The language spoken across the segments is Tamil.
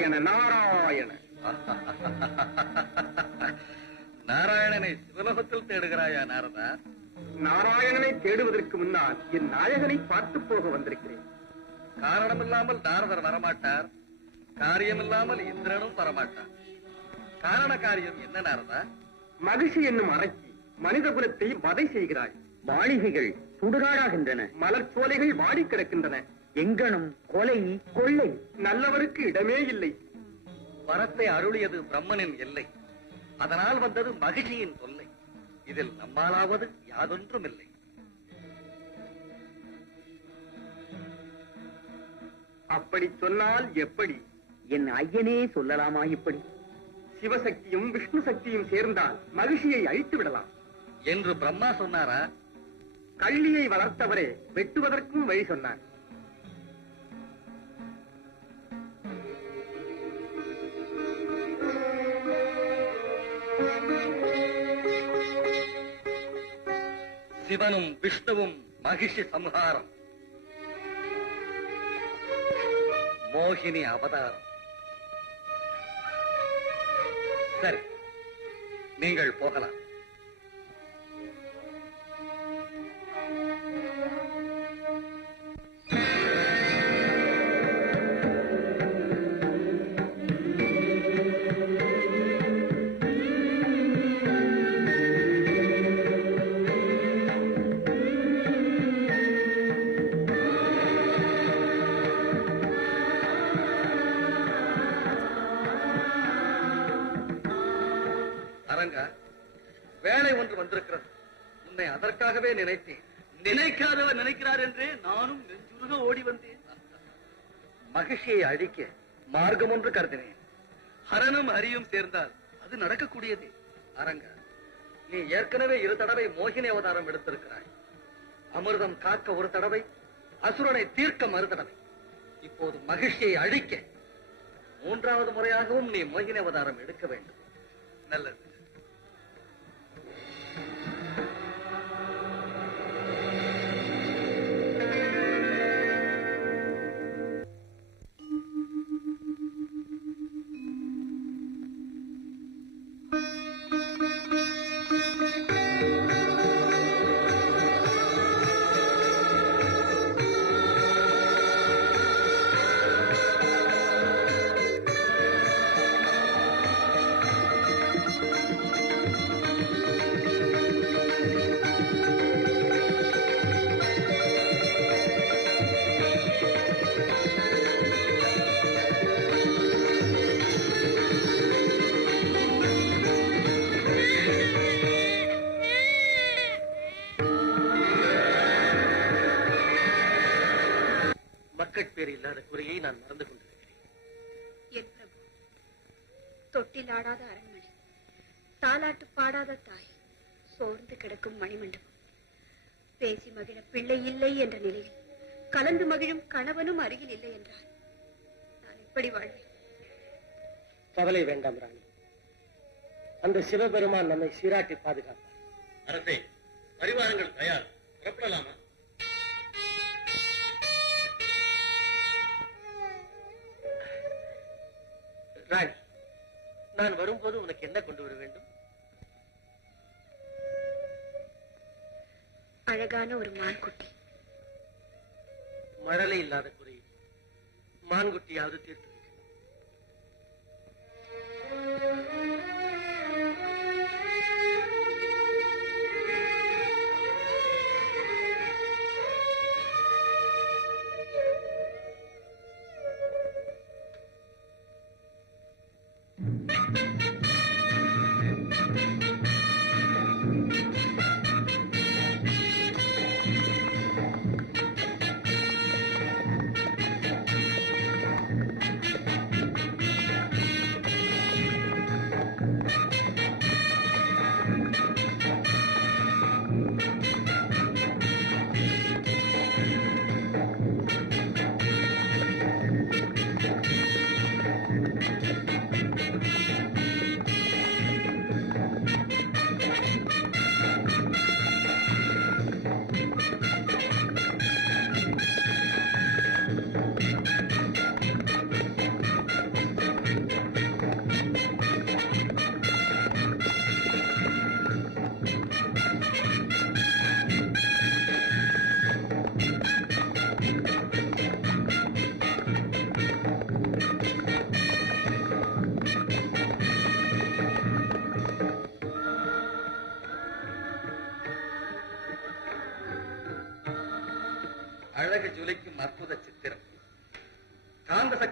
நாராயண நாராயண. நாராயணனை சிவலோகத்தில் தேடுகிறாயா நாரதா? நாராயணனை தேடுவதற்கு முன்னால் என் நாயகனை பார்த்து போக வந்திருக்கிறேன். காரணமில்லாமல் நாரதர் வரமாட்டார், காரியமில்லாமல் இந்திரனும் வரமாட்டார். காரண காரியம் என்ன நாரதா? மகிழ்ச்சி என்னும் அரக்கி மனித குலத்தை வதை செய்கிறாய். மாளிகைகள் சுடுகாடாகின்றன, மலர் சோலைகள் வாடி கிடக்கின்றன. எங்கனும் கொலை கொள்ளை, நல்லவருக்கு இடமே இல்லை. வரத்தை அருளியது பிரம்மனின் எல்லை, அதனால் வந்தது மகிழ்ச்சியின் தொல்லை. இதில் நம்மாலாவது யாதொன்றும் இல்லை. அப்படி சொன்னால் எப்படி? என் ஐயனே சொல்லலாமா இப்படி? சிவசக்தியும் விஷ்ணு சக்தியும் சேர்ந்தால் மகிழ்ச்சியை அழித்து விடலாம் என்று பிரம்மா சொன்னாரா? கள்ளியை வளர்த்தவரே வெட்டுவதற்கும் வழி சொன்னார். சிவனும் விஷ்ணுவும் மகிஷி சம்ஹாரம், மோகினி அவதாரம். சரி, நீங்கள் போகலாம். அரங்கா, வேலை ஒன்று வந்திருக்கிறது. உன்னை அதற்காகவே நினைத்தேன். நினைக்காதவர் நினைக்கிறார் என்று நானும் நெஞ்சுருக ஓடி வந்தேன். மகிழ்ச்சியை அழிக்க மார்க்கம் ஒன்று கருதினேன். ஹரனும் ஹரியும் சேர்ந்தால் அது நடக்கக்கூடியதே. அரங்கா, நீ ஏற்கனவே 2 தடவை மோகினி அவதாரம் எடுத்திருக்கிறாய். அமிர்தம் காக்க ஒரு தடவை, அசுரனை தீர்க்க மறு தடவை. இப்போது மகிழ்ச்சியை அழிக்க 3வது முறையாகவும் நீ மோகினி அவதாரம் எடுக்க வேண்டும். நல்லது. பேர் இல்லாத குறையை நான் மறந்து கொண்டிருக்கிறேன். என் பிரபு, தொட்டில் ஆடாத அரண்மனை, தாலாட்டு பாடாத தாய், சோர்ந்து கிடக்கும் மணிமண்டபம், பேசி மகிழ பிள்ளை இல்லை என்ற நிலையில் கலந்து மகிழும் கணவனும் அருகில் இல்லை என்றால் நான் எப்படி வாழ்வேன்? கவலை வேண்டாம் ராணி, அந்த சிவபெருமான் நம்மை சீராட்டி பாதுகாப்பார். அரசே, பரிவாரங்கள் தயார், புறப்படலாமா? ராணி, நான் வரும்போது உனக்கு என்ன கொண்டு வர வேண்டும்? அழகான ஒரு மான்குட்டி. மழலை இல்லாத குறை மான்குட்டியாவது தீர்த்து.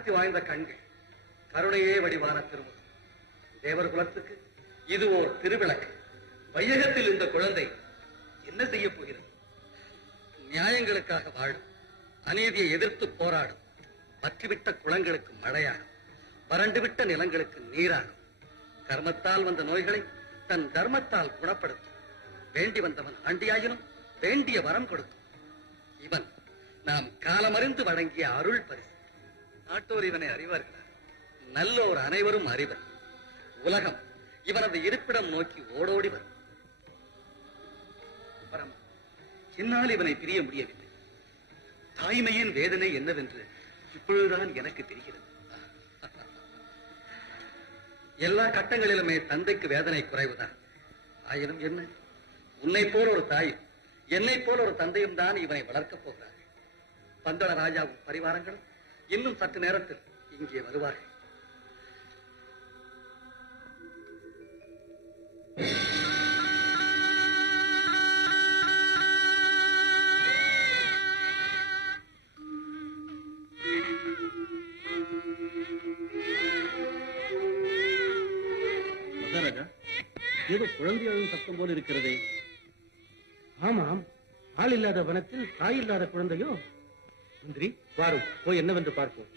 சக்தி வாய்ந்த கண்கள், கருணையே வடிவான திருமுகம். தேவர் குலத்துக்கு இது ஓர் திருவிளக்கு. வையகத்தில் இந்த குழந்தை என்ன செய்ய போகிறது? நியாயங்களுக்காக வாழும், அநீதியை எதிர்த்து போராடும், பற்றிவிட்ட குளங்களுக்கு மழையாகும், வறண்டுவிட்ட நிலங்களுக்கு நீராகும். கர்மத்தால் வந்த நோய்களை தன் தர்மத்தால் குணப்படுத்தும். வேண்டி வந்தவன் ஆண்டியாயினும் வேண்டிய வரம் கொடுக்கும். இவன் நாம் காலமறிந்து வழங்கிய அருள் பரிசு. நாட்டோர் இவனை அறிவார்களா? நல்லோர் அனைவரும் அறிவர். உலகம் இவனது இருப்பிடம் நோக்கி ஓடோடி வரும். பரம், என்னால் இவனை பிரிய முடியவில்லை. தாய்மையின் வேதனை என்னவென்று இப்பொழுதுதான் எனக்கு தெரிகிறது. எல்லா கட்டங்களிலுமே தந்தைக்கு வேதனை குறைவுதான். ஆயினும் என்ன, உன்னை போல் ஒரு தாய், என்னை போல் ஒரு தந்தையும் தான் இவனை வளர்க்கப் போகிறார்கள். பந்தள ராஜாவும் பரிவாரங்களும் இன்னும் சற்று நேரத்தில் இங்கே வருவார்கள். மகாராஜா, ஏதோ குழந்தையாளும் சத்தம் போல இருக்கிறதே. ஆமாம், ஆள் இல்லாத வனத்தில் தாய் இல்லாத குழந்தையோ? மந்திரி, வாரும் போய் என்னவென்று பார்ப்போம்.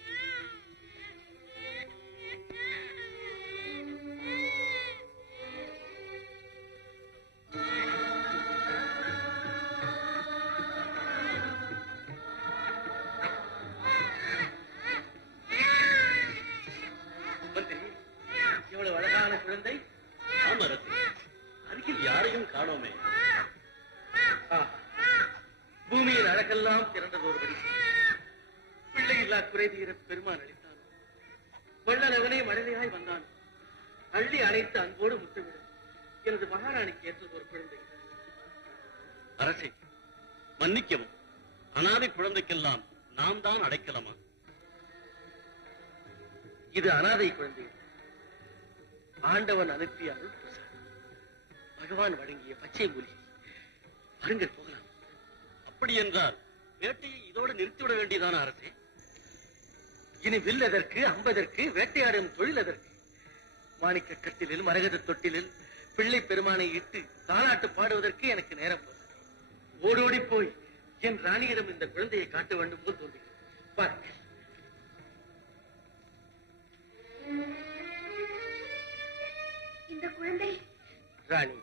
இவ்வளவு அழகான குழந்தை. ஆமரசி, அருகில் யாரையும் காணோமே. பூமியில் அழகெல்லாம் திரண்டது ஒரு வழி. பிள்ளையில்லா குறை தீர பெருமான் அளித்தான். வள்ளலவனே மழலையாய் வந்தான். அள்ளி அணைத்து அன்போடு முத்தமிடும் எனது மகாராணிக்கு ஏற்றது ஒரு குழந்தை. அரசே, மன்னிக்கவும். அனாதை குழந்தைக்கெல்லாம் நாம் தான் அடைக்கலமா? இது அனாதை குழந்தை. ஆண்டவன் அனுப்பிய அருள் பிரசாதம். பகவான் வழங்கிய பச்சை மூலிகை. வருங்கள் போகலாம். அப்படி என்றால் வேட்டையை இதோடு நிறுத்திவிட வேண்டியதான அரசே? இனி வில் எதற்கு, அம்பதற்கு, வேட்டையாடும் தொழில் எதற்கு? மாணிக்க கட்டிலில், மரகத தொட்டிலில் பிள்ளை பெருமானை இட்டு தாலாட்டு பாடுவதற்கு எனக்கு நேரம் போது. ஓடோடி போய் என் ராணியிடம் இந்த குழந்தையை காட்ட வேண்டும் போல் தோன்றுகிறது. பாருங்கள். இந்த குழந்தை ராணி,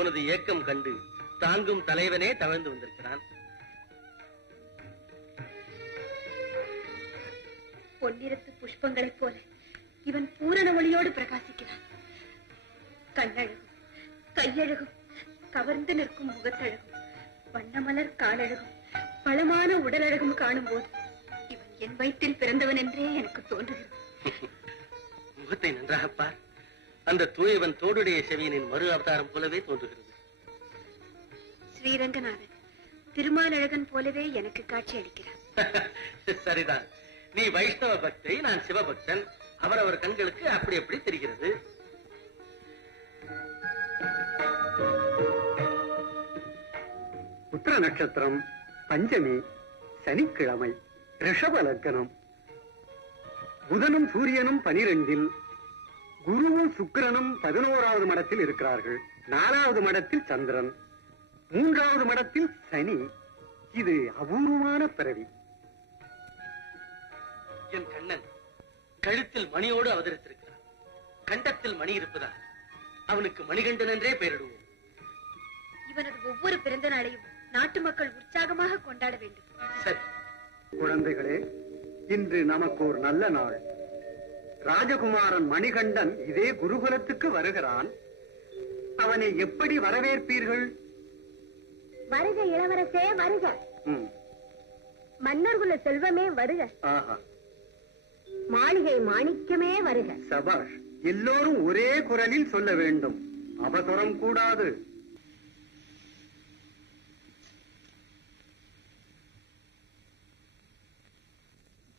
உனது ஏக்கம் கண்டு தாங்கும் தலைவனே தவழ்ந்து வந்திருக்கிறான். பொன்னிறத்து புஷ்பங்களைப் போல இவன் பூரண ஒளியோடு பிரகாசிக்கிறான். கண்ணழகும், கையழகும், கவர்ந்து நிற்கும் முகத்தழகும், வண்ணமலர் காலழகும், பலமான உடலழகும் காணும் போது இவன் என் வயிற்றில் பிறந்தவன் என்றே எனக்கு தோன்றுகிறது. முகத்தை நன்றாக பார். அந்த தூயவன் தோடுடைய செவியனின் மறு அவதாரம் போலவே தோன்றுகிறது. ஸ்ரீரங்கநாதன் திருமாலழகன் போலவே எனக்கு காட்சி அளிக்கிறான். சரிதான். நீ வைஷ்ணவ பக்தை, நான் சிவபக்தன். அவரவர் கண்களுக்கு அப்படி அப்படி தெரிகிறது. உத்திர நட்சத்திரம், பஞ்சமி, சனிக்கிழமை, ரிஷப லக்னம். புதனும் சூரியனும் 12, குருவும் சுக்கிரனும் 11வது மடத்தில் இருக்கிறார்கள். 4வது மடத்தில் சந்திரன், 3வது மடத்தில் சனி. இது அபூர்வமான பிறவி. என் கண்ணன் கழுத்தில் மணியோடு அவதரித்திருக்கிறான். கண்டத்தில் மணி இருப்பதால் அவனுக்கு மணிகண்டன் என்றே பெயரிடுவோம். இவனது ஒவ்வொரு பிறந்த நாளையும் நாட்டு மக்கள் உற்சாகமாக கொண்டாட வேண்டும். சரி குழந்தைகளே, இன்று நமக்கு ஒரு நல்ல நாள். ராஜகுமாரன் மணிகண்டன் இதே குருகுலத்துக்கு வருகிறான். அவனை எப்படி வரவேற்பீர்கள்? வருக இளவரசே வருக. ம். மன்னர்குல செல்வமே வருக. ஆஹா, மாளிகை மாணிக்கமே வருக. சபாஷ். எல்லோரும் ஒரே குரலில் சொல்ல வேண்டும். அவசரம் கூடாது.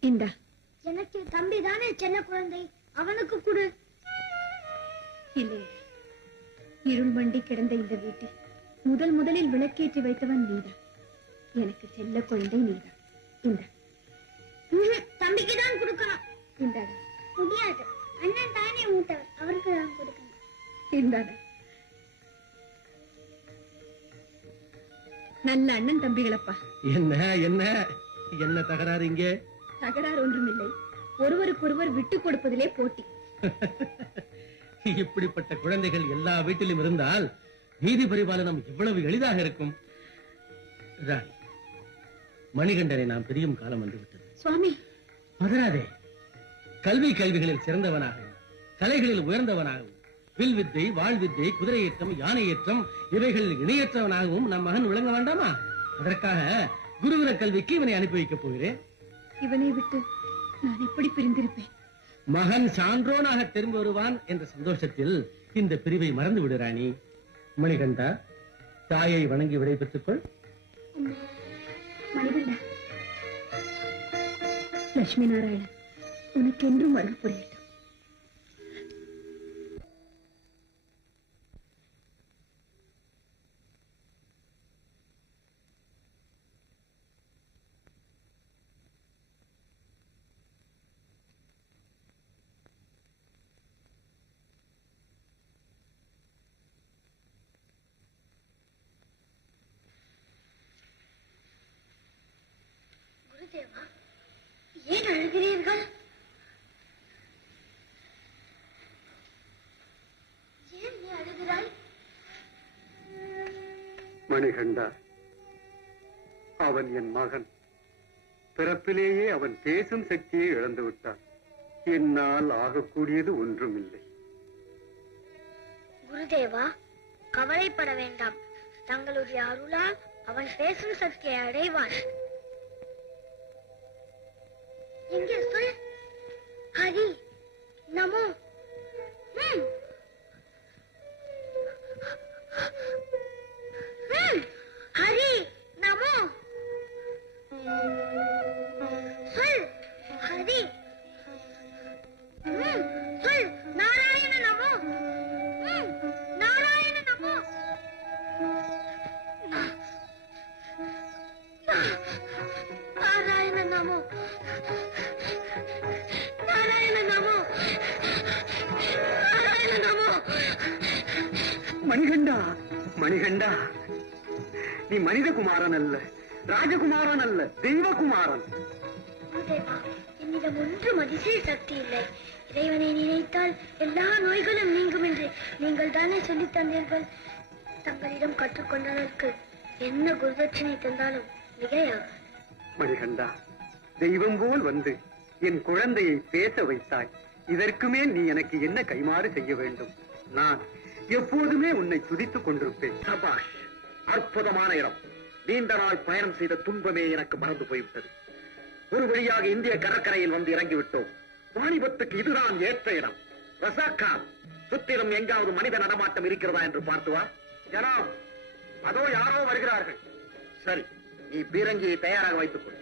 இந்தா. எனக்கு தம்பி தானே சின்ன குழந்தை, அவனுக்கு கொடு. இல்லை, இருள் மண்டி கிடந்த இந்த வீட்டில் முதலில் விளக்கேற்றி வைத்தவன் நீதான். எனக்கு செல்ல குழந்தை நீதான். இந்த தம்பிக்கு தான் கொடுக்கணும். இந்தாடா. முடியாது. அண்ணன் தானே மூத்தவர், அவருக்கு தான் கொடுக்கணும். இந்தாடா. நல்ல அண்ணன் தம்பிகளப்பா. என்ன என்ன என்ன தகராறு இங்கே? தகராறு ஒன்றுமில்லை, ஒருவருக்கொருவர் விட்டு கொடுப்பதிலே போட்டி. இப்படிப்பட்ட குழந்தைகள் எல்லா வீட்டிலும் இருந்தால் நீதி பரிபாலனம் எவ்வளவு எளிதாக இருக்கும். ராணி, மணிகண்டனை நாம் பிரியும் காலம் வந்துவிட்டது. சுவாமி, பதறாதே. கல்விகளில் சிறந்தவனாகவும் கலைகளில் உயர்ந்தவனாகவும் வில் வித்தை, வாழ் வித்தை, குதிரை ஏற்றம், யானை ஏற்றம் இவைகளில் இணையற்றவனாகவும் நம் மகன் விளங்க வேண்டாமா? அதற்காக குருகுல கல்விக்கு இவனை அனுப்பி வைக்கப் போகிறேன். இவனை விட்டு நான் எப்படி பிரிந்திருப்பேன்? மகன் சான்றோனாக திரும்பி வருவான் என்ற சந்தோஷத்தில் இந்த பிரிவை மறந்து விடு ராணி. மணிகண்டா, தாயை வணங்கி விடை பெற்றுக்கொள். மணிகண்டா, லட்சுமி நாராயணன் உனக்கு என்றும் அருள் புரியட்டும். குருதேவா, ஏன் அழுகிறீர்கள்? ஏன் நீ அழுகிறாய்? மணிகண்டா, அவன் என் மகன். பிறப்பிலேயே அவன் பேசும் சக்தியை இழந்து விட்டான். என்னால் ஆகக்கூடியது ஒன்றுமில்லை. குருதேவா, கவலைப்பட வேண்டாம். தங்களுடைய அருளால் அவன் பேசும் சக்தியை அடைவான். எங்கே சொல்? ஹரி நமோ. ஹரி நமோ. சொல் ஹரி. சொல் நாராயண நமோ. நாராயண நமோ. நாராயண நமோ. நாராயண நமோ. நாராயண நமோ. மணிகண்டா, மணிகண்டா, நீ மனிதகுமாரன் அல்ல, ராஜகுமாரன் அல்ல, தெய்வகுமாரன். குருதேவா, என்னிடம் ஒன்றும் அதிசய சக்தி இல்லை. இறைவனை நினைத்தால் எல்லா நோய்களும் நீங்கும் என்று நீங்கள் தானே சொல்லித் தந்தீர்கள். தங்களிடம் கற்றுக்கொண்டதற்கு என்ன குருதட்சணை தந்தாலும் மிகையாகும். மணிகண்டா, தெய்வம் போல் வந்து என் குழந்தையை பேச வைத்தாய். இதற்கு மேல் நீ எனக்கு என்ன கைமாறு செய்ய வேண்டும்? நான் எப்போதுமே உன்னை துதித்துக் கொண்டிருப்பேன். சபாஷ், அற்புதமான இடம். நீண்ட நாள் பயணம் செய்த துன்பமே எனக்கு மறந்து போய்விட்டது. ஒரு வழியாக இந்திய கடற்கரையில் வந்து இறங்கிவிட்டோம். வாணிபத்துக்கு இதுதான் ஏற்ற இடம். ரசாக்கா, சுத்திலும் எங்காவது மனித நடமாட்டம் இருக்கிறதா என்று பார்த்து வா. ஜனாப், அதோ யாரோ வருகிறார்கள். சரி, நீ பீரங்கியை தயாராக வைத்துக் கொள்.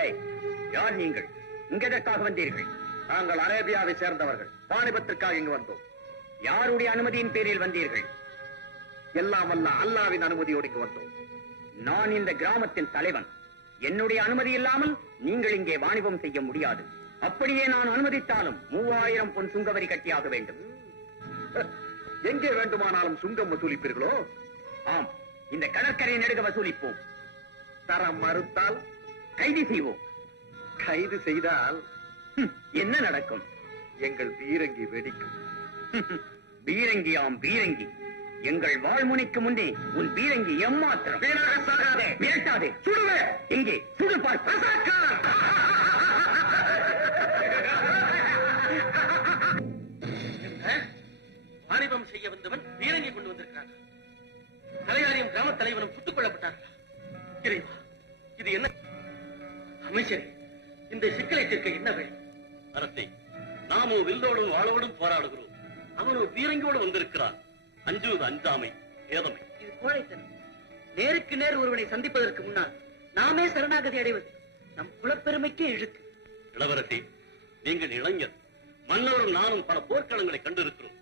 ஏய், யார் நீங்கள்? இங்க எதற்காக வந்தீர்கள்? நாங்கள் அரேபியாவை சேர்ந்தவர்கள். வாணிபத்திற்காக இங்கு வந்தோம். யாருடைய அனுமதியின் பேரில் வந்தீர்கள்? எல்லாம் வல்ல அல்லாவின் அனுமதியோடு இங்கு வந்தோம். நான் இந்த கிராமத்தின் தலைவன். என்னுடைய அனுமதி இல்லாமல் நீங்கள் இங்கே வாணிபம் செய்ய முடியாது. அப்படியே நான் அனுமதித்தாலும் 3000 பொன் சுங்கவரி கட்டியாக வேண்டும். எங்கே வேண்டுமானாலும் சுங்கம் வசூலிப்பீர்களோ? ஆம், இந்த கடற்கரை நெடுக வசூலிப்போம். தர மறுத்தால் கைது செய்வோம். கைது செய்தால் என்ன நடக்கும்? எங்கள் பீரங்கி வெடிக்கும். பீரங்கியாம் பீரங்கி. எங்கள் வாழ்முனைக்கு முன்னே உன் பீரங்கி எம்மாத்திரம். வீணாக சாகாதே, மிரட்டாதே, சுடுவே. எங்கே சுடு பார். வாணிபம் செய்ய வந்தவன் பீரங்கி கொண்டு வந்திருக்கிறான். தலையாரியும் கிராம தலைவனும் சுட்டுக் கொல்லப்பட்டார்களா? இறைவா, இது என்ன? அமைச்சரே, இந்த சிக்கலை தீர்க்க என்ன வழி? அரசே, நாமோ வில்லோடும் வாளோடும் போராடுகிறோம். அவனோ பீரங்கியோடு வந்திருக்கிறான். அஞ்சுவது அஞ்சாமை, ஏதமை. இது கோழைத்தனம். நேருக்கு நேர் ஒருவனை சந்திப்பதற்கு முன்னால் நாமே சரணாகதி அடைவது நம் குலப்பெருமைக்கே இழுக்கு. இளவரசி, நீங்கள் இளைஞர். மன்னரும் நானும் பல போர்க்களங்களை கண்டிருக்கிறோம்.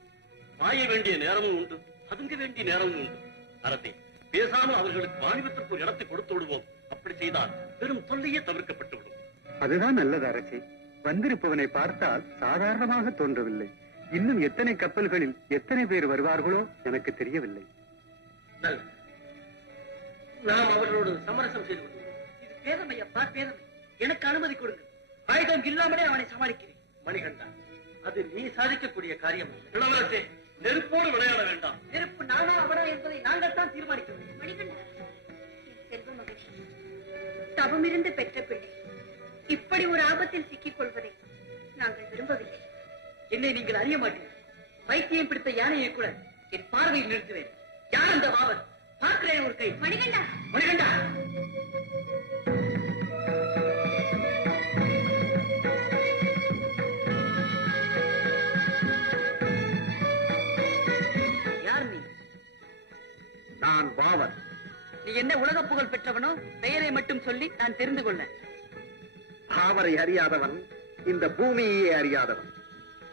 பாய வேண்டிய நேரமும் உண்டு, பதுங்க வேண்டிய நேரமும் உண்டு. அரசே, பேசாமல் அவர்களுக்கு வாணிபத்திற்கு ஒரு இடத்தை கொடுத்து விடுவோம். அப்படி செய்தால் பெரும் தொல்லையே தவிர்க்கப்பட்டு விடும். அதுதான் நல்லது அரசே. வந்திருப்பவனை பார்த்தால் சாதாரணமாக தோன்றவில்லை. இன்னும் எத்தனை கப்பல்களில் எத்தனை பேர் வருவார்களோ எனக்கு தெரியவில்லை. நல்லது, நாம் அவர்களோடு சமரசம் செய்து கொள்வோம். இது பேதமை அப்பா, பேதமை. எனக்கு அனுமதி கொடுங்க. ஆயுதம் இல்லாமலே அவனை சமாளிக்கிறேன். மணிகண்டா, அது நீ சாதிக்கக்கூடிய காரியம். இளவரசே, நெருப்போடு விளையாட வேண்டாம். நெருப்பு நானா அவனா என்பதை நாங்கள் தான் தீர்மானிக்க வேண்டும். மணிகண்டா, என் செல்வ மகனே, தவமிருந்து பெற்ற பிள்ளை இப்படி ஒரு ஆபத்தில் சிக்கிக் கொள்வதை நாங்கள் விரும்பவில்லை. என்னை நீங்கள் அறிய மாட்டீர்கள். பைத்தியம் பிடித்த யானையை கூட என் பார்வையில் நிறுத்துவேன். யார் அந்த வாவன்? பார்க்கிறேன் ஒரு கை. மணிகண்டா, மணிகண்டா, யார் நீ? நான் பாவன். நீ என்ன உலக புகழ் பெற்றவனோ? பெயரை மட்டும் சொல்லி நான் தெரிந்து கொள்ள. பாவரை அறியாதவன் இந்த பூமியே அறியாதவன்.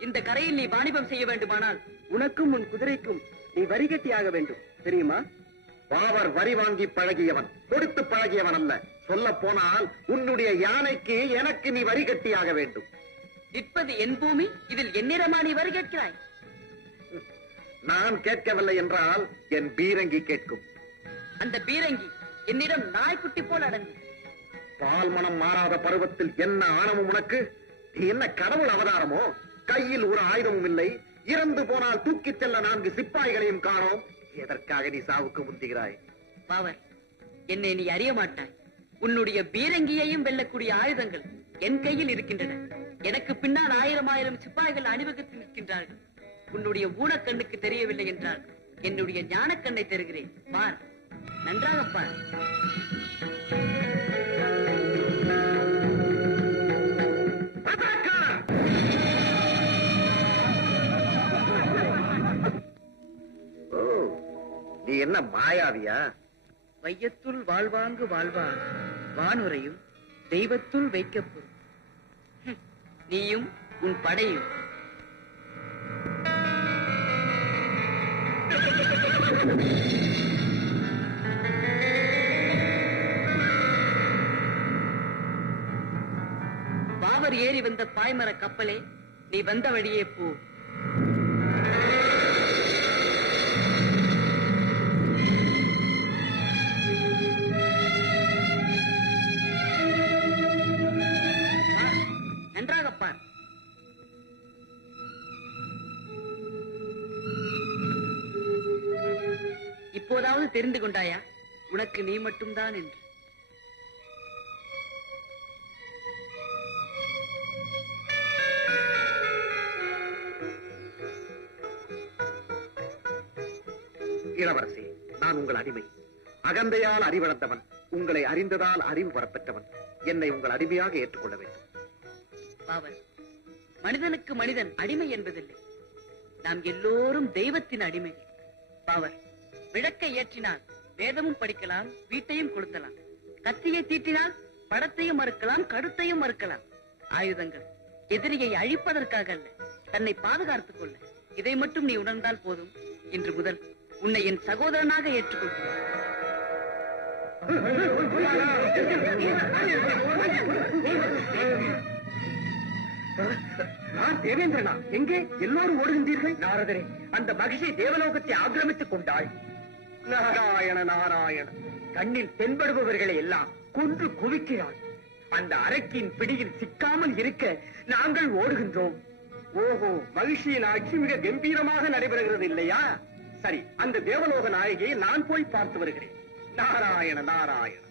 இந்த கரையில் நீ வாணிபம் செய்ய வேண்டுமானால் உனக்கும் உன் குதிரைக்கும் நீ வரிகட்டியாக வேண்டும், தெரியுமா? பாவர் வரி வாங்கி பழகியவன், கொடுத்து பழகியவன் அல்ல. சொல்ல போனால் உன்னுடைய யானைக்கு எனக்கு நீ வரி கட்டியாக வேண்டும். நிற்பது என் பூமி, இதில் என்னிடமா நீ வரி கேட்கிறாய்? நான் கேட்கவில்லை என்றால் என் பீரங்கி கேட்கும். அந்த பீரங்கி என்னிடம் நாய்க்குட்டி போல் அடங்கு. பால் மனம் மாறாத பருவத்தில் என்ன ஆணவம் உனக்கு? நீ என்ன கடவுள் அவதாரமோ? கையில் ஒரு ஆயுதமும் இல்லை. இறந்து போனால் தூக்கிச் செல்ல 4 சிப்பாய்களையும் காணோம். எதற்காக நீ சாவுக்கு முந்துகிறாய்? பாவர், என்னை நீ அறிய மாட்டாய். உன்னுடைய பீரங்கியையும் வெல்லக்கூடிய ஆயுதங்கள் என் கையில் இருக்கின்றன. எனக்கு பின்னால் 1000 சிப்பாய்கள் அணிவகுத்து நிற்கின்றார்கள். உன்னுடைய ஊனக்கண்ணுக்கு தெரியவில்லை என்றால் என்னுடைய ஞானக்கண்ணை தருகிறேன். பார், நன்றாக பார். ஓ, நீ என்ன மாயாவியா? வையத்துள் வாழ்வாங்கு வாழ்வான் வானுரையும் தெய்வத்துள் வைக்கப்படும். நீயும் உன் படையும். பாவர் ஏறி வந்த பாய்மர கப்பலே, நீ வந்த வழியே போ. நன்றாக பார். இப்போதாவது தெரிந்து கொண்டாயா உனக்கு நீ மட்டும்தான் என்று? இளவரசி, நான் உங்கள் அடிமை. அகந்தையால் அறிவளர்ந்தவன், உங்களை அறிந்ததால் அறிவு வரப்பெற்றவன். என்னை உங்கள் அடிமையாக ஏற்றுக்கொள்ள வேண்டும். பாவன், மனிதனுக்கு மனிதன் அடிமை என்பதில்லை. நாம் எல்லோரும் தெய்வத்தின் அடிமைகள். பாவர், விளக்கை ஏற்றினால் வேதமும் படிக்கலாம், வீட்டையும் கொடுக்கலாம். கத்தியை தீட்டினால் படத்தையும் மறுக்கலாம், கருத்தையும் மறுக்கலாம். ஆயுதங்கள் எதிரியை அழிப்பதற்காக அல்ல, தன்னை பாதுகாத்துக் கொள்ள. இதை மட்டும் நீ உணர்ந்தால் போதும். இன்று முதல் உன்னை என் சகோதரனாக ஏற்றுக்கொள்கிறேன். தேவேந்திரனா, எங்கே எல்லோரும் ஓடுகின்றீர்கள்? நாரதரே, அந்த மகிஷி தேவலோகத்தை ஆக்கிரமித்துக் கொண்டாள். நாராயண நாராயண, கண்ணில் தென்படுபவர்களை எல்லாம் கொன்று குவிக்கிறாள். அந்த அரக்கின் பிடியில் சிக்காமல் இருக்க நாங்கள் ஓடுகின்றோம். ஓஹோ, மகிழ்ச்சியின் ஆட்சி மிக கம்பீரமாக நடைபெறுகிறது இல்லையா? சரி, அந்த தேவலோக நாயகியை நான் போய் பார்த்து வருகிறேன். நாராயண நாராயண,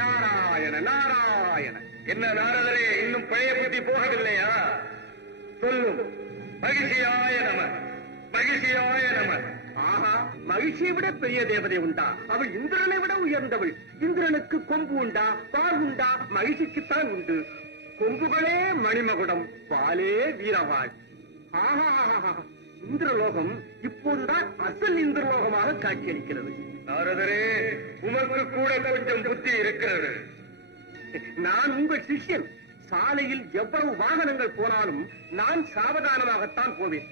நாராயண நாராயண. என்ன நாரதரே, இன்னும் பழைய புத்தி போகவில்லையா? சொல்லும். மகிழ்ச்சியாய நம, மகிழ்ச்சியாய நம. ஆஹா, மகிழ்ச்சியை விட பெரிய தேவதை உண்டா? அவள் இந்திரனை விட உயர்ந்தவள். இந்திரனுக்கு கொம்பு உண்டா, பால் உண்டா? மகிழ்ச்சிக்குத்தான் உண்டு. கொம்புகளே மணிமகுடம், பாலே வீரவாள். ஆஹா, இந்திரலோகம் இப்போதுதான் அசல் இந்திரலோகமாக காட்சியளிக்கிறது. நாரதரே, உமக்கு கூட கொஞ்சம் புத்தி இருக்கிறது. நான் உங்கள் சிஷ்யன். சாலையில் எவ்வளவு வாகனங்கள் போனாலும் நான் சாவதானமாகத்தான் போவேன்.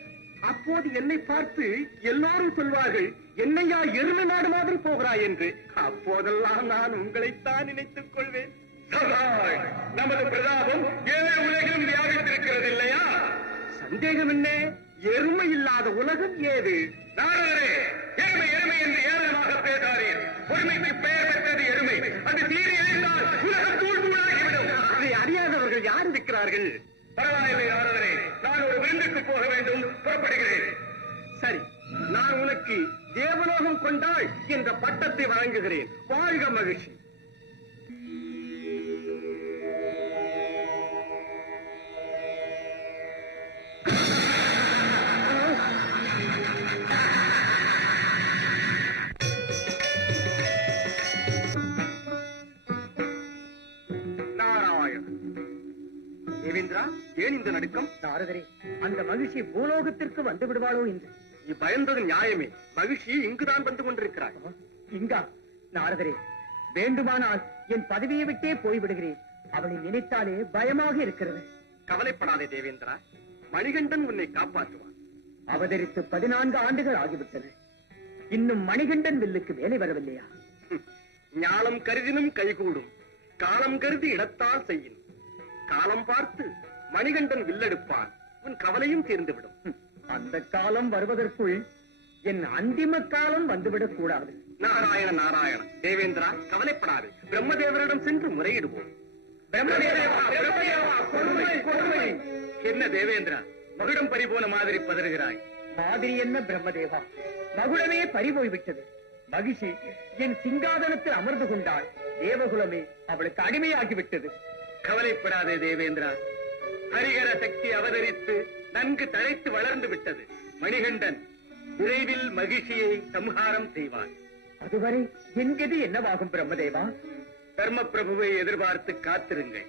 அப்போது என்னை பார்த்து எல்லோரும் சொல்வார்கள், என்னையா எருமை நாடு மாதிரி போகிறாய் என்று. அப்போதெல்லாம் நான் உங்களைத்தான் நினைத்துக் கொள்வேன். நமது பிரதாபம் ஏழு உலகிலும் வியாபித்திருக்கிறது இல்லையா? சந்தேகம் என்ன? எருமை இல்லாத உலகம் ஏது? நாரதரே, எருமை எருமை என்று ஏளனமாக பேசாதீர். பொறுமைக்கு பெயர் பெற்றது எருமை. அது தீரி எழுந்தால் உலகம் தூள் தூளாகிவிடும். அதை அறியாதவர்கள் யார் இருக்கிறார்கள்? பரவாயில்லை நாரதரே, நான் ஒரு விருந்துக்கு போக வேண்டும், புறப்படுகிறேன். சரி, நான் உனக்கு தேவலோகம் கொண்டாள் என்ற பட்டத்தை வழங்குகிறேன். வாழ்க மகிழ்ச்சி. தேவேந்திரா, ஏன் இந்த நடுக்கம்? நாரதரே, அந்த மகிழ்ச்சி பூலோகத்திற்கு வந்து விடுவாளோ என்று. நீ பயந்தது நியாயமே. மகிழ்ச்சி இங்குதான் வந்து கொண்டிருக்கிறாய். இங்கா? நாரதரே, வேண்டுமானால் என் பதவியை விட்டே போய்விடுகிறேன். அவளை நினைத்தாலே பயமாக இருக்கிறது. கவலைப்படாதே தேவேந்திரா, மணிகண்டன் உன்னை காப்பாற்றுவான். அவதரித்து 14 ஆண்டுகள் ஆகிவிட்டன. இன்னும் மணிகண்டன் வில்லுக்கு வேலை வரவில்லையா? ஞானம் கருதினும் கைகூடும், காலம் கருதி இடத்தால் செய்யும். காலம் பார்த்து மணிகண்டன் வில்லெடுப்பான், உன் கவலையும் தீர்ந்துவிடும். அந்த காலம் வருவதற்குள் என் அந்திம காலம் வந்துவிடக் கூடாது. நாராயண நாராயண. தேவேந்திரா, கவலைப்படாது. பிரம்மதேவரிடம் சென்று முறையிடுவோம். என்ன தேவேந்திரா, மகுடம் பறிபோன மாதிரி பதறுகிறாய்? மாதிரி என்ன பிரம்மதேவா, மகுடமே பறிபோய்விட்டது. மகிழ்ச்சி என் சிங்காதனத்தில் அமர்ந்து கொண்டாள். தேவகுலமே அவளுக்கு அடிமையாகிவிட்டது. கவலைப்படாதே தேவேந்திரா, ஹரிகர சக்தி அவதரித்து நன்கு தழைத்து வளர்ந்து விட்டது. மணிகண்டன் விரைவில் மகிழ்ச்சியை சம்ஹாரம் செய்வான். அதுவரை என் கதி என்னவாகும் பிரம்மதேவா? தர்ம பிரபுவை எதிர்பார்த்து காத்திருங்கள்.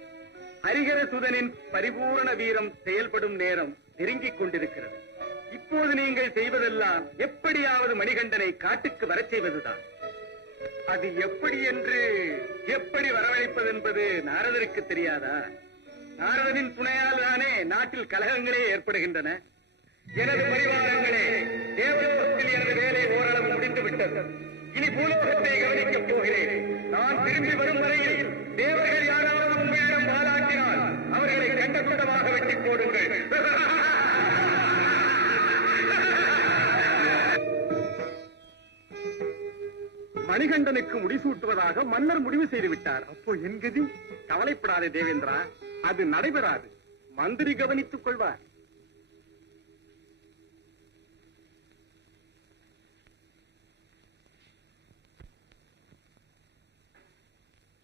ஹரிகர சுதனின் பரிபூரண வீரம் செயல்படும் நேரம் நெருங்கிக் கொண்டிருக்கிறது. இப்போது நீங்கள் செய்வதெல்லாம் எப்படியாவது மணிகண்டனை காட்டுக்கு வரச் செய்வதுதான். அது எப்படி என்று, எப்படி வரவழைப்பது என்பது நாரதருக்கு தெரியாதா? நாரதனின் துணையால் தானே நாட்டில் கலகங்களே ஏற்படுகின்றன. எனது பரிவாரங்களே, தேவலோகத்தில் எனது வேலை ஓரளவு முடிந்து விட்டது. இனி பூலோகத்தை கவனிக்கப் போகிறேன். நான் திரும்பி வரும் வரையில் தேவர்கள் யாராவது உங்களிடம் வாலாட்டினால் அவர்களை கண்ட துண்டமாக வெட்டிப் போடுங்கள். மணிகண்டனுக்கு முடிசூட்டுவதாக மன்னர் முடிவு செய்து விட்டார். அப்போ என் கதி? கவலைப்படாதே தேவேந்திரா, அது நடைபெறாது. மந்திரி கவனித்துக் கொள்வார்.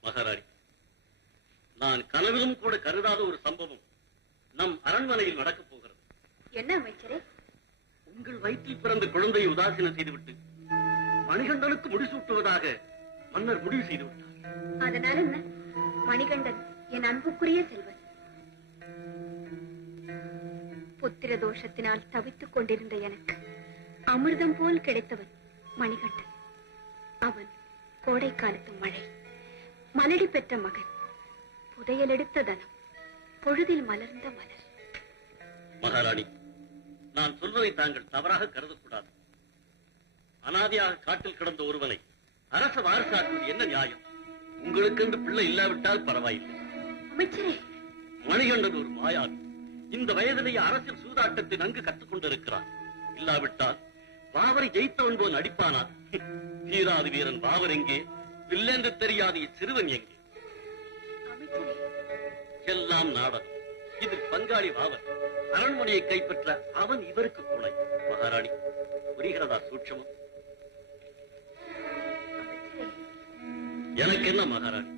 மகாராணி, நான் கனவிலும் கூட கருதாத ஒரு சம்பவம் நம் அரண்மனையில் நடக்கப் போகிறது. என்ன அமைச்சரே? உங்கள் வயிற்றில் பிறந்த குழந்தையை உதாசீனம் செய்துவிட்டு மணிகண்டனுக்கு முடிசூட்டுவதாக மன்னர் முடிவு செய்து விட்டார். அதனால என்ன? மணிகண்டன் என் அன்புக்குரிய செல்வன். புத்திர தோஷத்தினால் தவித்துக் கொண்டிருந்த எனக்கு அமிர்தம் போல் கிடைத்தவன் மணிகண்டன். அவன் கோடை காலத்து மழை, மலடி பெற்ற மகன், புதையல் எடுத்த தனம், பொழுதில் மலர்ந்த மலர். மகாராணி, நான் சொல்வதை தாங்கள் தவறாக கருதக்கூடாது. அனாதியாக காட்டில் கிடந்த ஒருவனை அரச வாரிசாக்குவது என்ன நியாயம்? உங்களுக்கு என்று பிள்ளை இல்லாவிட்டால் பரவாயில்லை. அமைச்சரே, மணிகண்டன் ஒரு மாயாவி. இந்த வயதிலேயே அரசியல் சூதாட்டத்தை நன்கு கற்றுக் கொண்டிருக்கிறான். இல்லாவிட்டால் பாவரை ஜெயித்தவன் போல் நடிப்பானா? வீராதி வீரன் பாவர் எங்கே? வில்லென்று தெரியாத இச்சிறுவன் எங்கே? எல்லாம் நாடகம். இதில் பங்காளி பாவர். அரண்மனையை கைப்பற்ற அவன் இவருக்கு துணை. மகாராணி, புரிகிறதா சூட்சமம்? எனக்கு என்ன மகாராணி,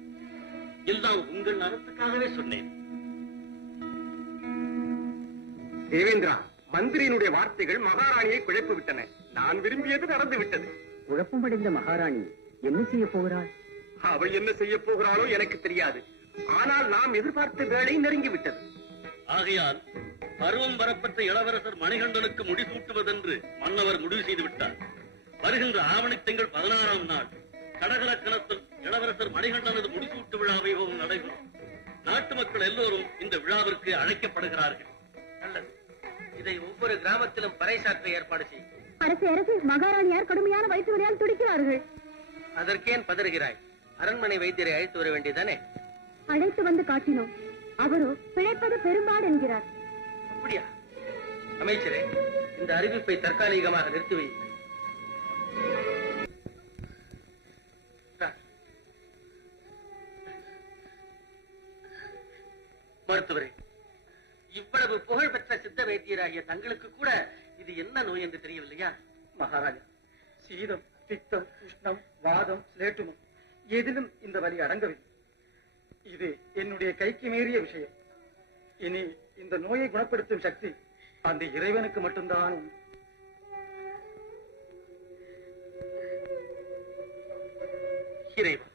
எல்லாம் உங்கள் நலத்துக்காகவே சொன்னேன். தேவேந்திரா, மந்திரியினுடைய வார்த்தைகள் மகாராணியை குழப்பி விட்டன. நான் விரும்பியது நடந்து விட்டது. குழப்பமடைந்த மகாராணி என்ன செய்ய போகிறாள்? அவள் என்ன செய்ய போகிறாளோ எனக்கு தெரியாது. ஆனால் நாம் எதிர்பார்த்த வேலை நெருங்கிவிட்டது. ஆகையால் பருவம் வரப்பட்ட இளவரசர் மணிகண்டனுக்கு முடிசூட்டுவதென்று மன்னவர் முடிவு செய்து விட்டார். வருகின்ற ஆவணி திங்கள் 16ஆம் நாள் கடகலக்கணத்தில் இளவரசர் மணிகண்டனது முடிசூட்டு விழா வைபவம் நடைபெறும். நாட்டு மக்கள் எல்லோரும் இந்த விழாவிற்கு அழைக்கப்படுகிறார்கள். நல்லது. இதை ஒவ்வொரு கிராமத்திலும் பறைசாற்ற ஏற்பாடு செய்யும். அரசு மகாராணியார் கடுமையான வயிற்று வலியால் துடிக்கிறார்கள். அதற்கேன் பதறுகிறாய்? அரண்மனை வைத்தியரை அழைத்து வர வேண்டியதானே? அழைத்து வந்து காட்டினோம். அவரோ பிழைப்பது பெரும்பாடு என்கிறார். அப்படியா? அமைச்சரே, இந்த அறிவிப்பை தற்காலிகமாக நிறுத்தி வையுங்கள். மருத்துவரே, இவ்வளவு புகழ்பெற்ற சித்த வைத்தியராகிய தங்களுக்கு கூட இது என்ன நோய் என்று தெரியவில்லையா? மகாராஜா, சீதம், பித்தம், உஷ்ணம், வாதம், சிலேட்டுமம் எதிலும் இந்த வலி அடங்கவில்லை. இது என்னுடைய கைக்கு மீறிய விஷயம். இனி இந்த நோயை குணப்படுத்தும் சக்தி அந்த இறைவனுக்கு மட்டும்தான் உண்டு. இறைவா,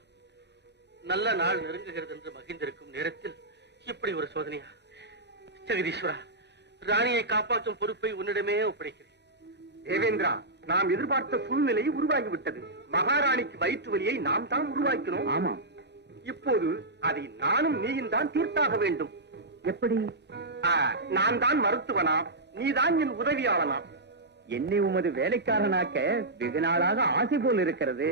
நல்ல நாள் நெருங்குகிறது என்று மகிழ்ந்திருக்கும் நேரத்தில் இப்படி ஒரு சோதனையா? ஜெகதீஸ்வரா, ராணியை காப்பாற்றும் பொறுப்பை உன்னிடமே ஒப்படைக்கிறேன். தேவேந்திரா, நாம் எதிர்பார்த்த சூழ்நிலை உருவாகிவிட்டது. மகாராணிக்கு வயிற்று வலியை நாம் தான் உருவாக்கினோம். ஆமாம். இப்போது அதை நானும் நீயும் தான் தீர்த்தாக வேண்டும். எப்படி? நான் தான் மருத்துவனா, நீதான் என் உதவியாளனா. என்னை உமது வேலைக்காரனாக்க வெகு நாளாக ஆசை போல் இருக்கிறது.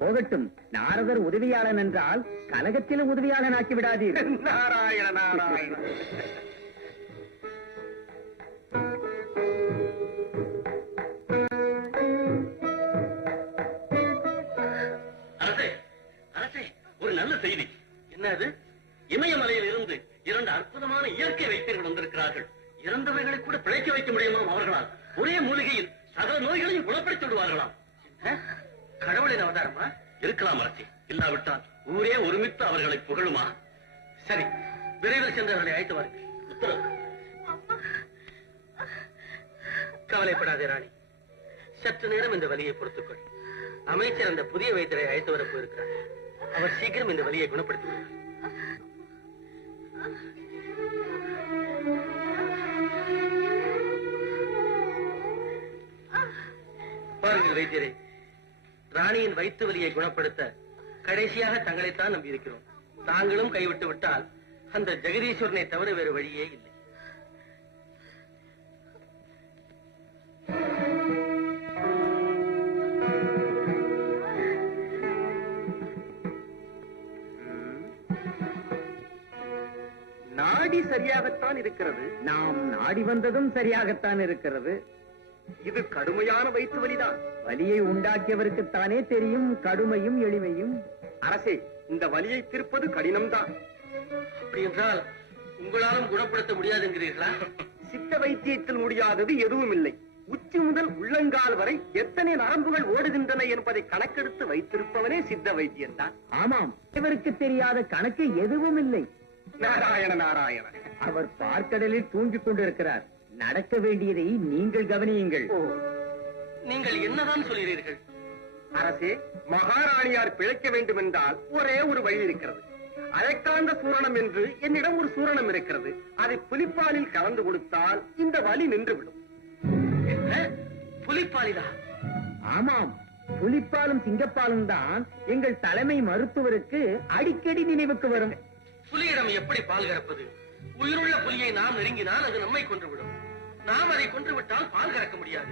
போகட்டும், நாரதர் உதவியாளன் என்றால் கலகத்திலும் உதவியாளனாக்கி விடாதீர். நாராயண நாராயண. ஒரு நல்ல செய்தி. என்னது? இமயமலையில் இருந்து 2 அற்புதமான இயற்கை வைத்தியர்கள் வந்திருக்கிறார்கள். இறந்தவர்களை கூட பிழைக்க வைக்க முடியுமா அவர்களால்? ஒரே மூலிகையில் சகல நோய்களையும் குணப்படுத்தி விடுவார்களாம். கடவுளின் அவதாரமா? இருக்கலாம் அரசே. இல்லாவிட்டால் ஊரே ஒருமித்து அவர்களை புகழுமா? சரி, விரைவில் சென்று அவர்களை அழைத்து வாருங்கள். உத்தரவு. கவலைப்படாதே ராணி, சற்று நேரம் இந்த வலியை பொறுத்துக்கொள். அமைச்சர் அந்த புதிய வைத்தியரை அழைத்து வரப் போயிருக்கிறார். அவர் சீக்கிரம் இந்த வலியை குணப்படுத்தி விடுவார். பாருங்கள் வைத்தியரே, ராணியின் வயிற்று வலியை குணப்படுத்த கடைசியாக தங்களைத்தான் நம்பியிருக்கிறோம். தாங்களும் கைவிட்டு விட்டால் அந்த ஜெகதீஸ்வரனை தவிர வேறு வழியே இல்லை. நாடி சரியாகத்தான் இருக்கிறது. நாம் நாடி வந்ததும் சரியாகத்தான் இருக்கிறது. இது கடுமையான வயிற்று வலிதான். வலியை உண்டாக்கியவருக்குத்தானே தெரியும் கடுமையும் எளிமையும். அரசே, இந்த வலியை தீர்ப்பது கடினம்தான். அப்படி என்றால் உங்களாலும் குணப்படுத்த முடியாது என்கிறீர்களா? சித்த வைத்தியத்தில் முடியாதது எதுவும் இல்லை. உச்சி முதல் உள்ளங்கால் வரை எத்தனை நரம்புகள் ஓடுகின்றன என்பதை கணக்கெடுத்து வைத்திருப்பவனே சித்த வைத்தியன் தான். ஆமாம், இவருக்கு தெரியாத கணக்கு எதுவும் இல்லை. நாராயண நாராயண. அவர் பார்க்கடலில் தூங்கிக் கொண்டிருக்கிறார். நடக்க வேண்டியதை நீங்கள் கவனியுங்கள். நீங்கள் என்னதான் சொல்கிறீர்கள்? அரசே, மகாராணியார் பிழைக்க வேண்டும் என்றால் ஒரே ஒரு வழி இருக்கிறது. அரைக்காந்த சூரணம் என்று என்னிடம் ஒரு சூரணம் இருக்கிறது. அதை புலிப்பாலில் கலந்து கொடுத்தால் இந்த வலி நின்றுவிடும். புலிப்பாலிலா? ஆமாம், புலிப்பாலும் சிங்கப்பாலும் தான் எங்கள் தலைமை மருத்துவருக்கு அடிக்கடி நினைவுக்கு வரும். புலியிடம் எப்படி பால் கறப்பது? உயிருள்ள புலியை நாம் நெருங்கினால் அது நம்மை கொன்றுவிடும். நாம் அதை கொன்றுவிட்டால் பால் கறக்க முடியாது.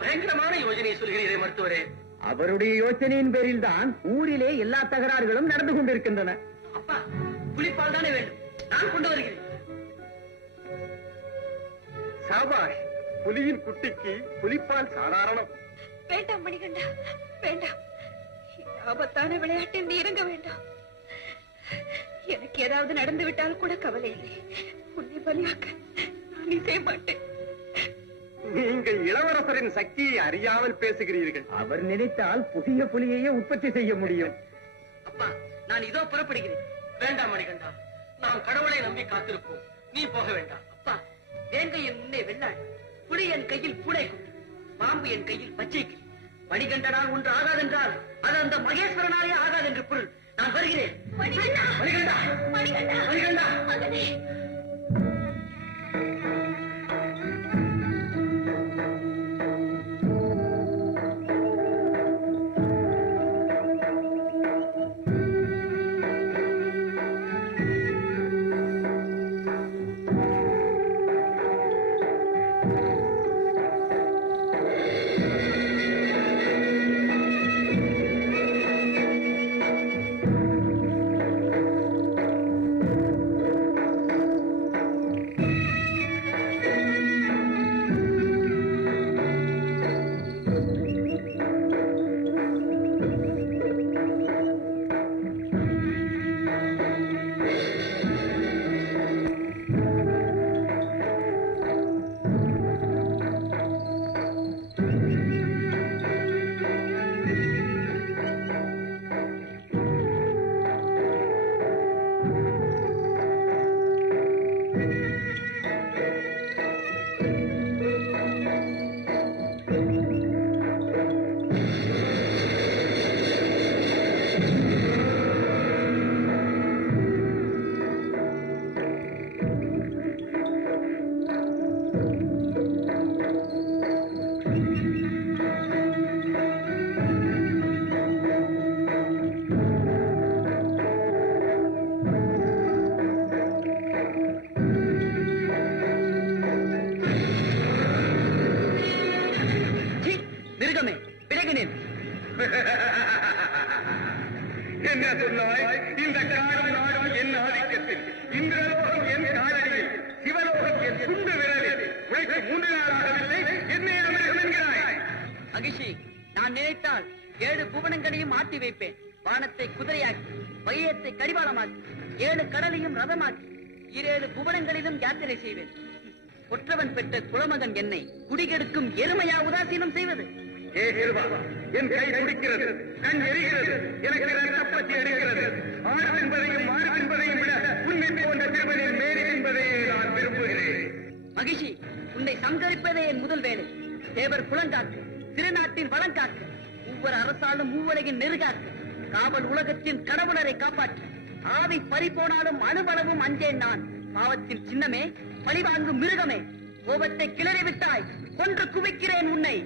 பயங்கரமான யோசனையை சொல்கிறீரே மருத்துவரே. அவருடைய யோசனையின் பேரில் தான் ஊரிலே எல்லா தகராறுகளும் நடந்து கொண்டிருக்கின்றன. அப்பா, புலிப்பால் தானே வேண்டும், நான் கொண்டு வருகிறேன். சாபாஷ், புலியின் குட்டிக்கு புலிப்பால் சாதாரணம். வேண்டாம் மணிகண்டா, வேண்டாம். இந்த ஆபத்தான விளையாட்டில் நீ இறங்க வேண்டாம். எனக்கு ஏதாவது நடந்து விட்டால் கூட கவலை இல்லை. உன்னை பலியாக்க நான் செய்ய மாட்டேன். நீங்கள் இளவரசரின் சக்தியை அறியாமல் பேசுகிறீர்கள். அவர் நினைத்தால் புதிய புலியையே உற்பத்தி செய்ய முடியும். அப்பா, நான் இதோ புறப்படுகிறேன். வேண்டாம் மணிகண்டா, நாம் கடவுளை நம்பி காத்திருப்போம். நீ போக வேண்டாம். அப்பா, வேங்கை என் முன்னே வெள்ளாள், புலி என் கையில் பூனை குட்டி, பாம்பு என் கையில் பச்சை கிளி. மணிகண்டனால் ஒன்று ஆகாதென்றால் அது அந்த மகேஸ்வரனாலே ஆகாது என்று பொருள். நான் வருகிறேன். மணிகண்டா, மணிகண்டா, மணிகண்டா, மணிகண்டா. மகனே. மிருகமே விலகினேன். என்ன சொன்னாய்? இந்த காலம் நாடும் என் ஆதிக்கத்தில், இந்திரலோகம் என் காலடியில், சிவலோகம் என் துண்டு விரலில். உழைத்து 3 நாள் ஆகவில்லை, என்ன மிருகம் என்கிறாய்? மகிழ்ச்சி, நான் நினைத்தால் 7 புவனங்களையும் ஆட்டி வைப்பேன். வானத்தை குதிரையாக்கி, வையத்தை கடிவாளமாக்கி, 7 கடலையும் ரதமாக்கி, 7 புவனங்களிலும் யாத்திரை செய்வேன். கொற்றவன் பெற்ற குலமகன் என்னை குடிகெடுக்கும் எருமையா உதாசீனம் செய்வது? ஏ ஹேர்வா, என் கை துடிக்கிறது, கண் எரிகிறது, எனக்கு ரத்தப்பற்றி எடுக்கிறது. ஆடு என்பதையும் மாடு என்பதையும் விட உண்மை போன்ற திருமணியில் மேரி என்பதையே நான் விரும்புகிறேன். மகிழ்ச்சி, உன்னை சங்கரிப்பதே என் முதல் வேலை. தேவர் குலங்காக்கு, திருநாட்டின் வளங்காக்கு, ஒவ்வொரு அரசாலும் மூவலகின் நெருகாக்கு, காவல் உலகத்தின் கடவுளரை காப்பாற்று. ஆவி பறிபோனாலும் அணுவளவும் அஞ்சேன் நான். பாவத்தின் சின்னமே, பழிவாங்கும் மிருகமே, கோபத்தை கிளறி விட்டாய், கொன்று குவிக்கிறேன் உன்னை.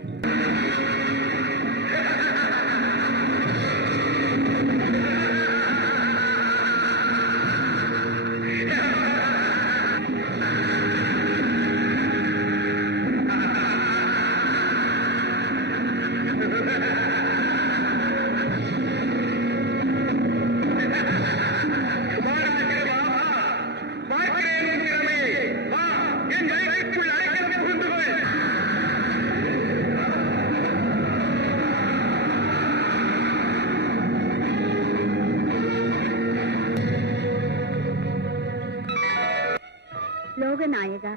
லோகநாயகா,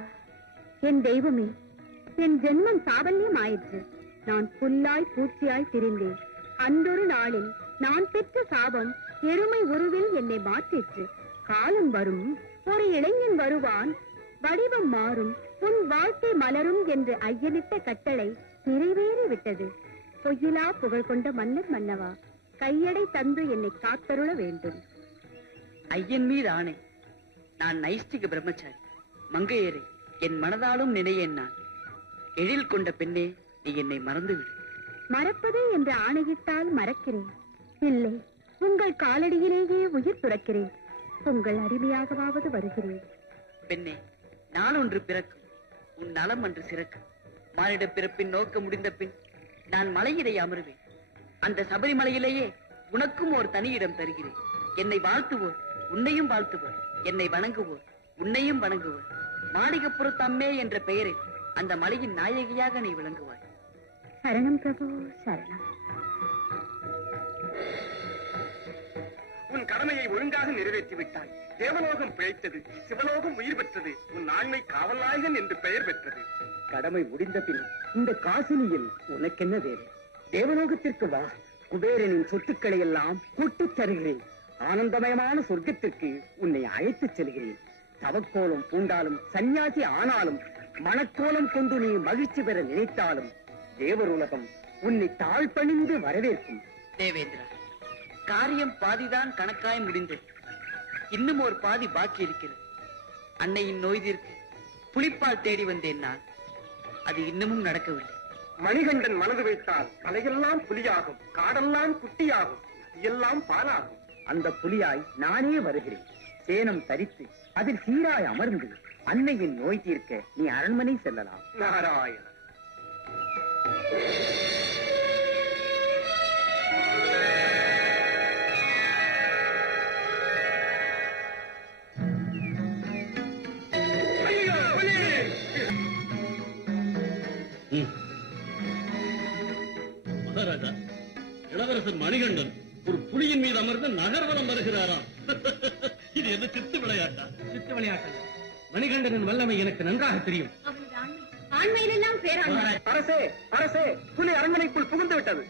என் தெய்வமே, என் ஜென்மம் சாபல்யம் ஆயிற்று. நான் புல்லாய் பூச்சியாய் திரிந்தேன். அன்றொரு நாளில் நான் பெற்ற சாபம் எருமை உருவில் என்னை மாற்றிற்று. காலம் வரும், ஒரு இளைஞன் வருவான், வடிவம் மாறும், உன் வாழ்க்கை மலரும் என்று ஐயனிட்ட கட்டளை நிறைவேறிவிட்டது. பொய்யிலா புகழ் கொண்ட மன்னர் மன்னவா, கையடை தந்து என்னை காத்தருள வேண்டும். ஐயன் மீது ஆணை, நான் நைஷ்டிக பிரம்மச்சாரி. மங்கையரை என் மனதாலும் நினையேன் நான். எழில் கொண்ட பெண்ணே, நீ என்னை மறந்துவிடு. மறப்பது என்று ஆணையிட்டால் மறக்கிறேன். இல்லை, உங்கள் காலடியிலேயே உயிர் துறக்கிறேன். உங்கள் அடிமையாகவாவது வருகிறேன். பெண்ணே, நான் ஒன்று பிறக்கும், உன் நலம் அன்று சிறக்கும். மானிட பிறப்பின் நோக்க முடிந்த பின் நான் மலையிலே அமருவேன். அந்த சபரிமலையிலேயே உனக்கும் ஒரு தனி இடம் தருகிறேன். என்னை வாழ்த்துவோர் உன்னையும் வாழ்த்துவோர், என்னை வணங்குவோர் உன்னையும் வணங்குவோர். மாளிகப்புறத்தம்மே என்ற பெயரில் அந்த மலையின் நாயகியாக நீ விளங்குவாய். சரணம் பிரபு, சரணம். உன் கடமையை ஒழுங்காக நிறைவேற்றி விட்டாய். தேவலோகம் பிழைத்தது, சிவலோகம் உயிர் பெற்றது, உன் ஆண்மை காவல் நாயகன் என்று பெயர் பெற்றது. கடமை முடிந்த பின் இந்த காசினியில் உனக்கென்ன வேறு? தேவலோகத்திற்கு வா, குபேரனின் சொத்துக்களை எல்லாம் கூட்டித் தருகிறேன். ஆனந்தமயமான சொர்க்கத்திற்கு உன்னை அழைத்துச் செல்கிறேன். தவக்கோலம் பூண்டாலும், சன்னியாசி ஆனாலும், மனக்கோலம் கொண்டு நீ மகிழ்ச்சி பெற நினைத்தாலும் தேவருலகம் உன்னை தாழ்பணிந்து வரவேற்கும். தேவேந்திரா, காரியம் பாதிதான் கணக்காய் முடிந்தது. இன்னும் ஒரு பாதி பாக்கி இருக்கிறது. அன்னையின் நோய் தீர்க்க புலிப்பால் தேடி வந்தேன் நான். அது இன்னமும் நடக்கவில்லை. மணிகண்டன் மனது வைத்தால் மலையெல்லாம் புலியாகும், காடெல்லாம் குட்டியாகும், எல்லாம் பாலாகும். அந்த புலியாய் நானே வருகிறேன். சேனம் தரித்து அதில் சீராய் அமர்ந்து அன்னையின் நோய் தீர்க்க நீ அரண்மனை செல்லலாம். நாராயண. மகாராஜா, இளவரசர் மணிகண்டன் ஒரு புலியின் மீது அமர்ந்து நகர்வலம் வருகிறாராம். இது என்ன சித்து விளையாட்டா? சித்து விளையாட்டு. மணிகண்டனின் வல்லமை எனக்கு நன்றாக தெரியும். ஆண்மையிலெல்லாம் பேராண்மை. அரசே, அரசே, புலி அரண்மனைக்குள் புகுந்து விட்டது.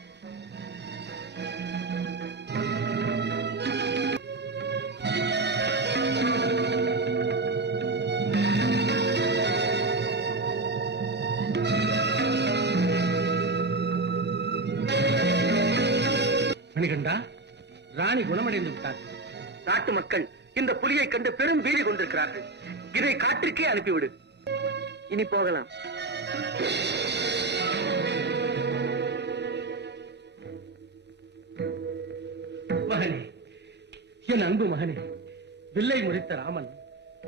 மணிகண்டா, ராணி குணமடைந்து விட்டார். நாட்டு மக்கள் இந்த புலியை கண்டு பெரும் பீதி கொண்டிருக்கிறார்கள். இதை காட்டிற்கே அனுப்பிவிடு. இனி போகலாம். மகனே, என் அன்பு மகனே, வில்லை முறித்த ராமன்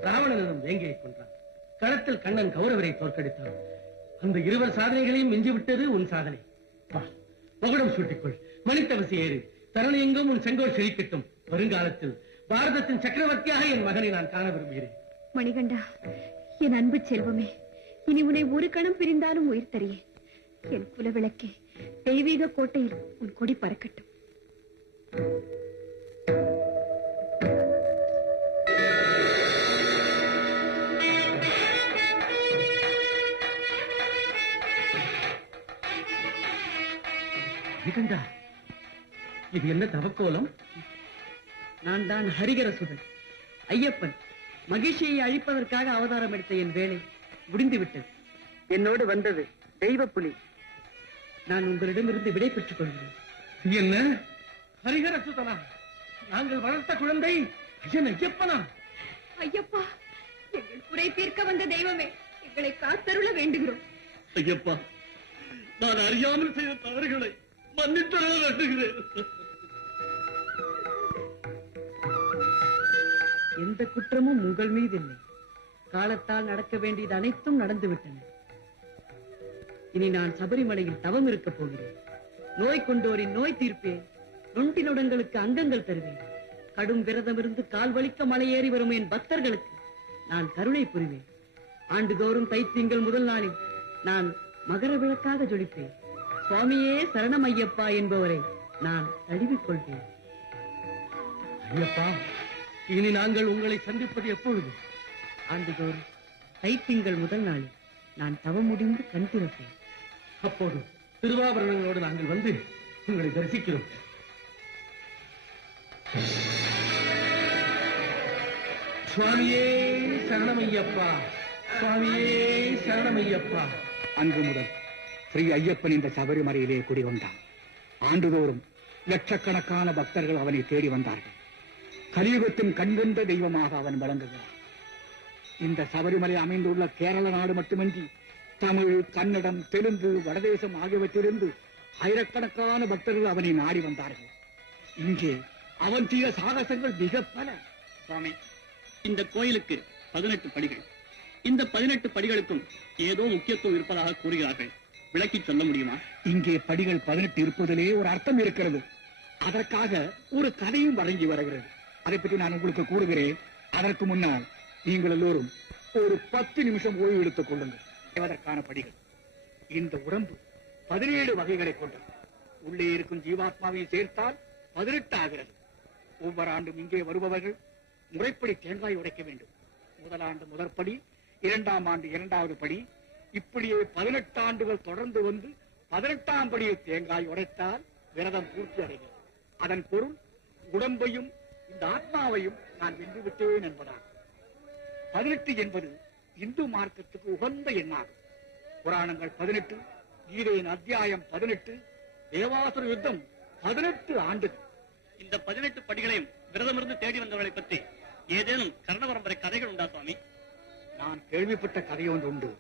ராவணனிடம் வேங்கையை கொன்றான். களத்தில் கண்ணன் கௌரவரை தோற்கடித்தான். அந்த இருவர் சாதனைகளையும் மிஞ்சிவிட்டது உன் சாதனை. வா, மகுடம் சூட்டிக்கொள், மணித்தவசி ஏறு, தருணி எங்கும் உன் செங்கோல் செழிக்கட்டும். வருங்காலத்தில் பாரதத்தின் சக்கரவர்த்தியாக என் மகனை நான் காண விரும்புகிறேன். மணிகண்டா, என் அன்பு செல்வமே, இனி உன்னை ஒரு கணம் பிரிந்தாலும் உயிர் தருகிறேன். என் குலவிளக்கே, தெய்வீக கோட்டையில் உன் கொடி பறக்கட்டும். மணிகண்டா, இது என்ன தவக்கோலம்? நான் தான் ஹரிகரசுதன், ஐயப்பன். மகிழ்ச்சியை அழிப்பதற்காக அவதாரம் எடுத்த என் வேலை முடிந்து விட்டது. என்னோடு வந்தது தெய்வ புலி. நான் உங்களிடமிருந்து விடை பெற்றுக் கொள்கிறேன். என்ன ஹரிஹர சுதனா? நாங்கள் வளர்த்த குழந்தை ஐயன் ஐயப்பனா? ஐயப்பா, எங்கள் குறை தீர்க்க வந்த தெய்வமே, எங்களை காத்தருள வேண்டுகிறோம். ஐயப்பா, நான் அறியாமல் செய்த தவறுகளை மன்னித்தர வேண்டுகிறேன். எந்த குற்றமும் உங்கள் மீது இல்லை. காலத்தால் நடக்க வேண்டியது அனைத்தும் நடந்துவிட்டன. இனி நான் சபரிமலையில் தவம் இருக்கப் போகிறேன். நோய் கொண்டோரின் நோய் தீர்ப்பேன். நொண்டினுடங்களுக்கு அங்கங்கள் தருவேன். கடும் விரதமிருந்து கால் வலிக்க மலையேறி வரும் என் பக்தர்களுக்கு நான் கருணை புரிவேன். ஆண்டுதோறும் தைத்திங்கள் முதல் நாளில் நான் மகர விளக்காக ஜொலிப்பேன். சுவாமியே சரணம் ஐயப்பா என்பவரை நான் தழுவிக்கொள்வேன். ஐயப்பா, இனி நாங்கள் உங்களை சந்திப்பது எப்பொழுது? ஆண்டுதோறும் தைத்திங்கள் முதல் நாளில் நான் தவம் முடிந்து கண் திறப்பேன். அப்போது திருவாபரணங்களோடு நாங்கள் வந்து உங்களை தரிசிக்கிறோம். சுவாமியே சரணமையப்பா, சுவாமியே சரணமையப்பா. அன்று முதல் ஸ்ரீ ஐயப்பன் இந்த சபரிமலையிலே குடிகொண்டான். ஆண்டுதோறும் லட்சக்கணக்கான பக்தர்கள் அவனை தேடி வந்தார்கள். கலியுகத்தின் கண்கண்ட தெய்வமாக அவன் விளங்குகிறான். இந்த சபரிமலை அமைந்துள்ள கேரள நாடு மட்டுமின்றி தமிழ், கன்னடம், தெலுங்கு, வடதேசம் ஆகியவற்றிலிருந்து ஆயிரக்கணக்கான பக்தர்கள் அவனை நாடி வந்தார்கள். இங்கே அவன் செய்த சாகசங்கள் மிக பல. சுவாமி, இந்த கோயிலுக்கு 18 படிகள். இந்த 18 படிகளுக்கும் ஏதோ முக்கியத்துவம் இருப்பதாக கூறுகிறார்கள். விளக்கி சொல்ல முடியுமா? இங்கே படிகள் 18 இருப்பதிலே ஒரு அர்த்தம் இருக்கிறது. அதற்காக ஒரு கதையும் வழங்கி வருகிறது. அதை பற்றி நான் உங்களுக்கு கூறுகிறேன். அதற்கு முன்னால் நீங்கள் எல்லோரும் ஒரு 10 நிமிஷம் ஓய்வு எடுத்துக் கொள்ளுங்கள். அதற்கான படிகள். இந்த உடம்பு 17 வகைகளை கொண்டது. உள்ளே இருக்கும் ஜீவாத்மாவை சேர்த்தால் 18 ஆகிறது. ஒவ்வொரு ஆண்டும் இங்கே வருபவர்கள் முறைப்படி தேங்காய் உடைக்க வேண்டும். முதல் ஆண்டு முதற்படி, 2ஆம் ஆண்டு 2வது படி, இப்படியே 18 ஆண்டுகள் தொடர்ந்து வந்து 18ஆம் படியில் தேங்காய் உடைத்தால் விரதம் பூர்த்தி அடைகிறது. அதன் பொருள் உடம்பையும் இந்த ஆத்மாவையும் நான் வென்றுவிட்டேன் என்பதாகும். 18 என்பது இந்து மார்க்கத்துக்கு உகந்த எண்ணாகும். புராணங்கள் 18, கீதையின் அத்தியாயம் 18, தேவாசுர யுத்தம் 18 ஆண்டுகள். இந்த 18 படிகளையும் விரதமிருந்து தேடி வந்தவர்களை பற்றி ஏதேனும் கர்ண பரம்பரை கதைகள் உண்டா சுவாமி? நான் கேள்விப்பட்ட கதை ஒன்று உண்டு.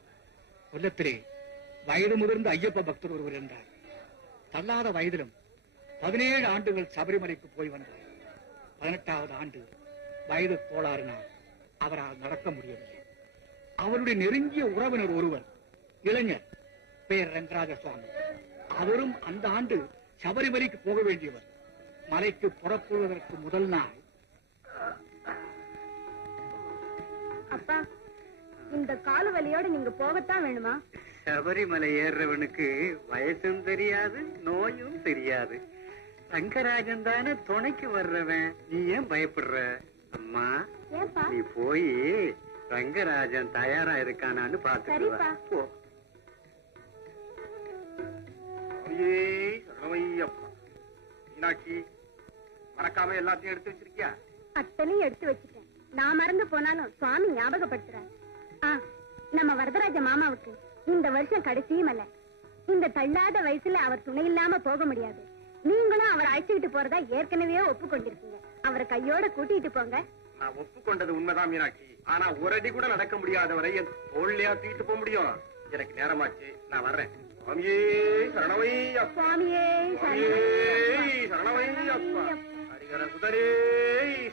கொல்லத்திலே வயது முதிர்ந்த ஐயப்ப பக்தர் ஒருவர் என்றார். தள்ளாத வயதிலும் 17 ஆண்டுகள் சபரிமலைக்கு போய் வந்தார். 18வது ஆண்டு வயது கோளாறினால் அவரால் நடக்க முடியவில்லை. அவருடைய நெருங்கிய உறவினர் ஒருவர், இளைஞர், பெயர் ரங்கராஜ சுவாமி. அவரும் அந்த ஆண்டு சபரிமலைக்கு போக வேண்டியவர். மலைக்கு புறப்படுவதற்கு முதல் நாள், அப்பா, இந்த கால வலியோட நீங்க போகத்தான் வேணுமா? சபரிமலை ஏறுறவனுக்கு வயசும் தெரியாது, நோயும் தெரியாது. ரங்கராஜன் தானே துணைக்கு வர்றவன். நீ ஏன் பயப்படுற? அம்மா, ஏன்பா? நீ போய் ரங்கராஜன் தயாரா இருக்கானான்னு பாத்துட்டு வா. போ. மீனாட்சி, மறக்காம எல்லாத்தையும் எடுத்து வச்சிருக்கியா? அத்தனையும் எடுத்து வச்சுட்டேன். நான் மறந்து போனாலும் சுவாமி ஞாபகப்படுத்துறாரு. நம்ம வரதராஜ மாமாவுக்கு இந்த வருஷம் கடைசியும் அல்ல. இந்த தள்ளாத வயசுல அவர் துணை இல்லாம போக முடியாது. நீங்களும் அவர் அழைச்சுக்கிட்டு போறதா ஏற்கனவே ஒப்புக்கொண்டிருக்கீங்க. அவரை கையோட கூட்டிட்டு போங்க. நான் ஒப்புக்கொண்டது உண்மைதான் மீனாட்சி. ஆனா ஒரு அடி கூட நடக்க முடியாதவரை என் தோல்லையா தூக்கிட்டு போக முடியும்? எனக்கு நேரமாச்சு, நான் வர்றேன். சுவாமியே சரணமையப்பா, சுவாமியே சரணமையப்பா, ஹரிகர சுதரே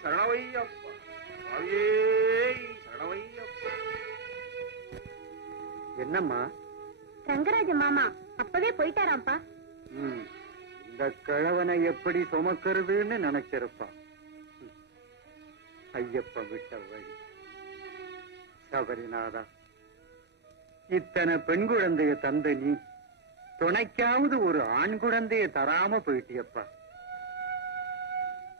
சரணமையப்பா, சுவாமியே சரணமையப்பா. என்னம்மா? ரங்கராஜ மாமா அப்பவே போயிட்டாராம்ப்பா. இந்த கிழவனை எப்படி சுமக்கிறதுன்னு நினைச்சிருப்பான். ஐயப்ப விட்ட வழி. சபரிநாதா, இத்தனை பெண் குழந்தைய தந்த நீ துணைக்காவது ஒரு ஆண் குழந்தைய தராம போயிட்டியப்பா.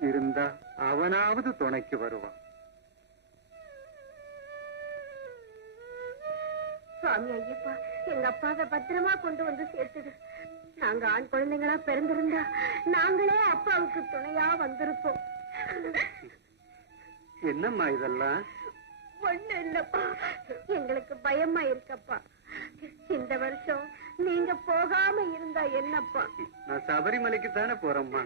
இருந்தா அவனாவது துணைக்கு வருவான். சுவாமி ஐயப்பா, எங்க அப்பாவை பத்திரமா கொண்டு வந்து சேர்த்துடு. நாங்க ஆண் குழந்தைங்களா பிறந்திருந்தா நாங்களே அப்பாவுக்கு துணையா வந்திருப்போம். என்னம்மா இதெல்லாம்? ஒண்ணு இல்லப்பா, எங்களுக்கு பயமா இருக்கப்பா. இந்த வருஷம் நீங்க போகாம இருந்தா என்னப்பா? நான் சபரிமலைக்கு தானே போறேம்மா.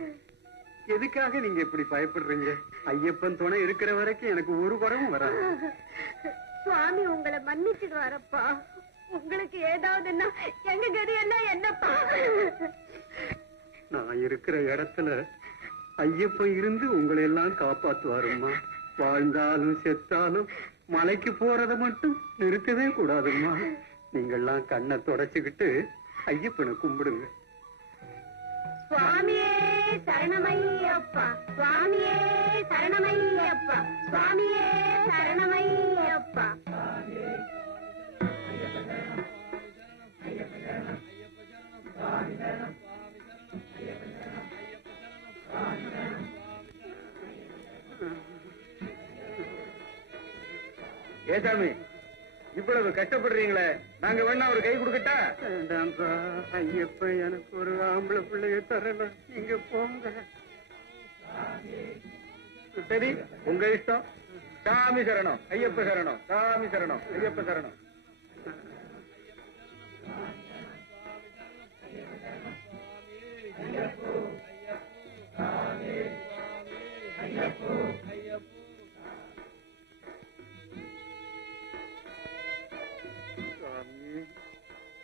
எதுக்காக நீங்க இப்படி பயப்படுறீங்க? ஐயப்பன் துணை இருக்கிற வரைக்கும் எனக்கு ஒரு குறவும் வராது. சுவாமி உங்களை மன்னிச்சிடுவாரப்பா. உங்களுக்கு ஏதாவதுன்னா எங்க கதி என்ன என்னப்பா? நான் இருக்கிற இடத்துல ஐயப்பன் இருந்து உங்களை எல்லாம் காப்பாத்துவாரும்மா. வாழ்ந்தாலும் செத்தாலும் மலைக்கு போறத மட்டும் நிறுத்தவே கூடாதும்மா. நீங்கெல்லாம் கண்ணை தொடச்சுக்கிட்டு ஐயப்பனை கும்பிடுங்க. சுவாமியே சரணமையப்பா, சுவாமியே சரணமையப்பா, சுவாமியே சரணமையப்பா. ஏசாமி, இவ்வளவு கஷ்டப்படுறீங்களே, நாங்க வேணா ஒரு கை கொடுக்கட்டா? வேண்டாம்பா, ஐயப்ப எனக்கு ஒரு ஆம்பளை பிள்ளைய தரல, நீங்க போங்க. சரி, உங்க இஷ்டம். சாமி சரணம், ஐயப்ப சரணம், சாமி சரணம், ஐயப்ப சரணம். சுவாமி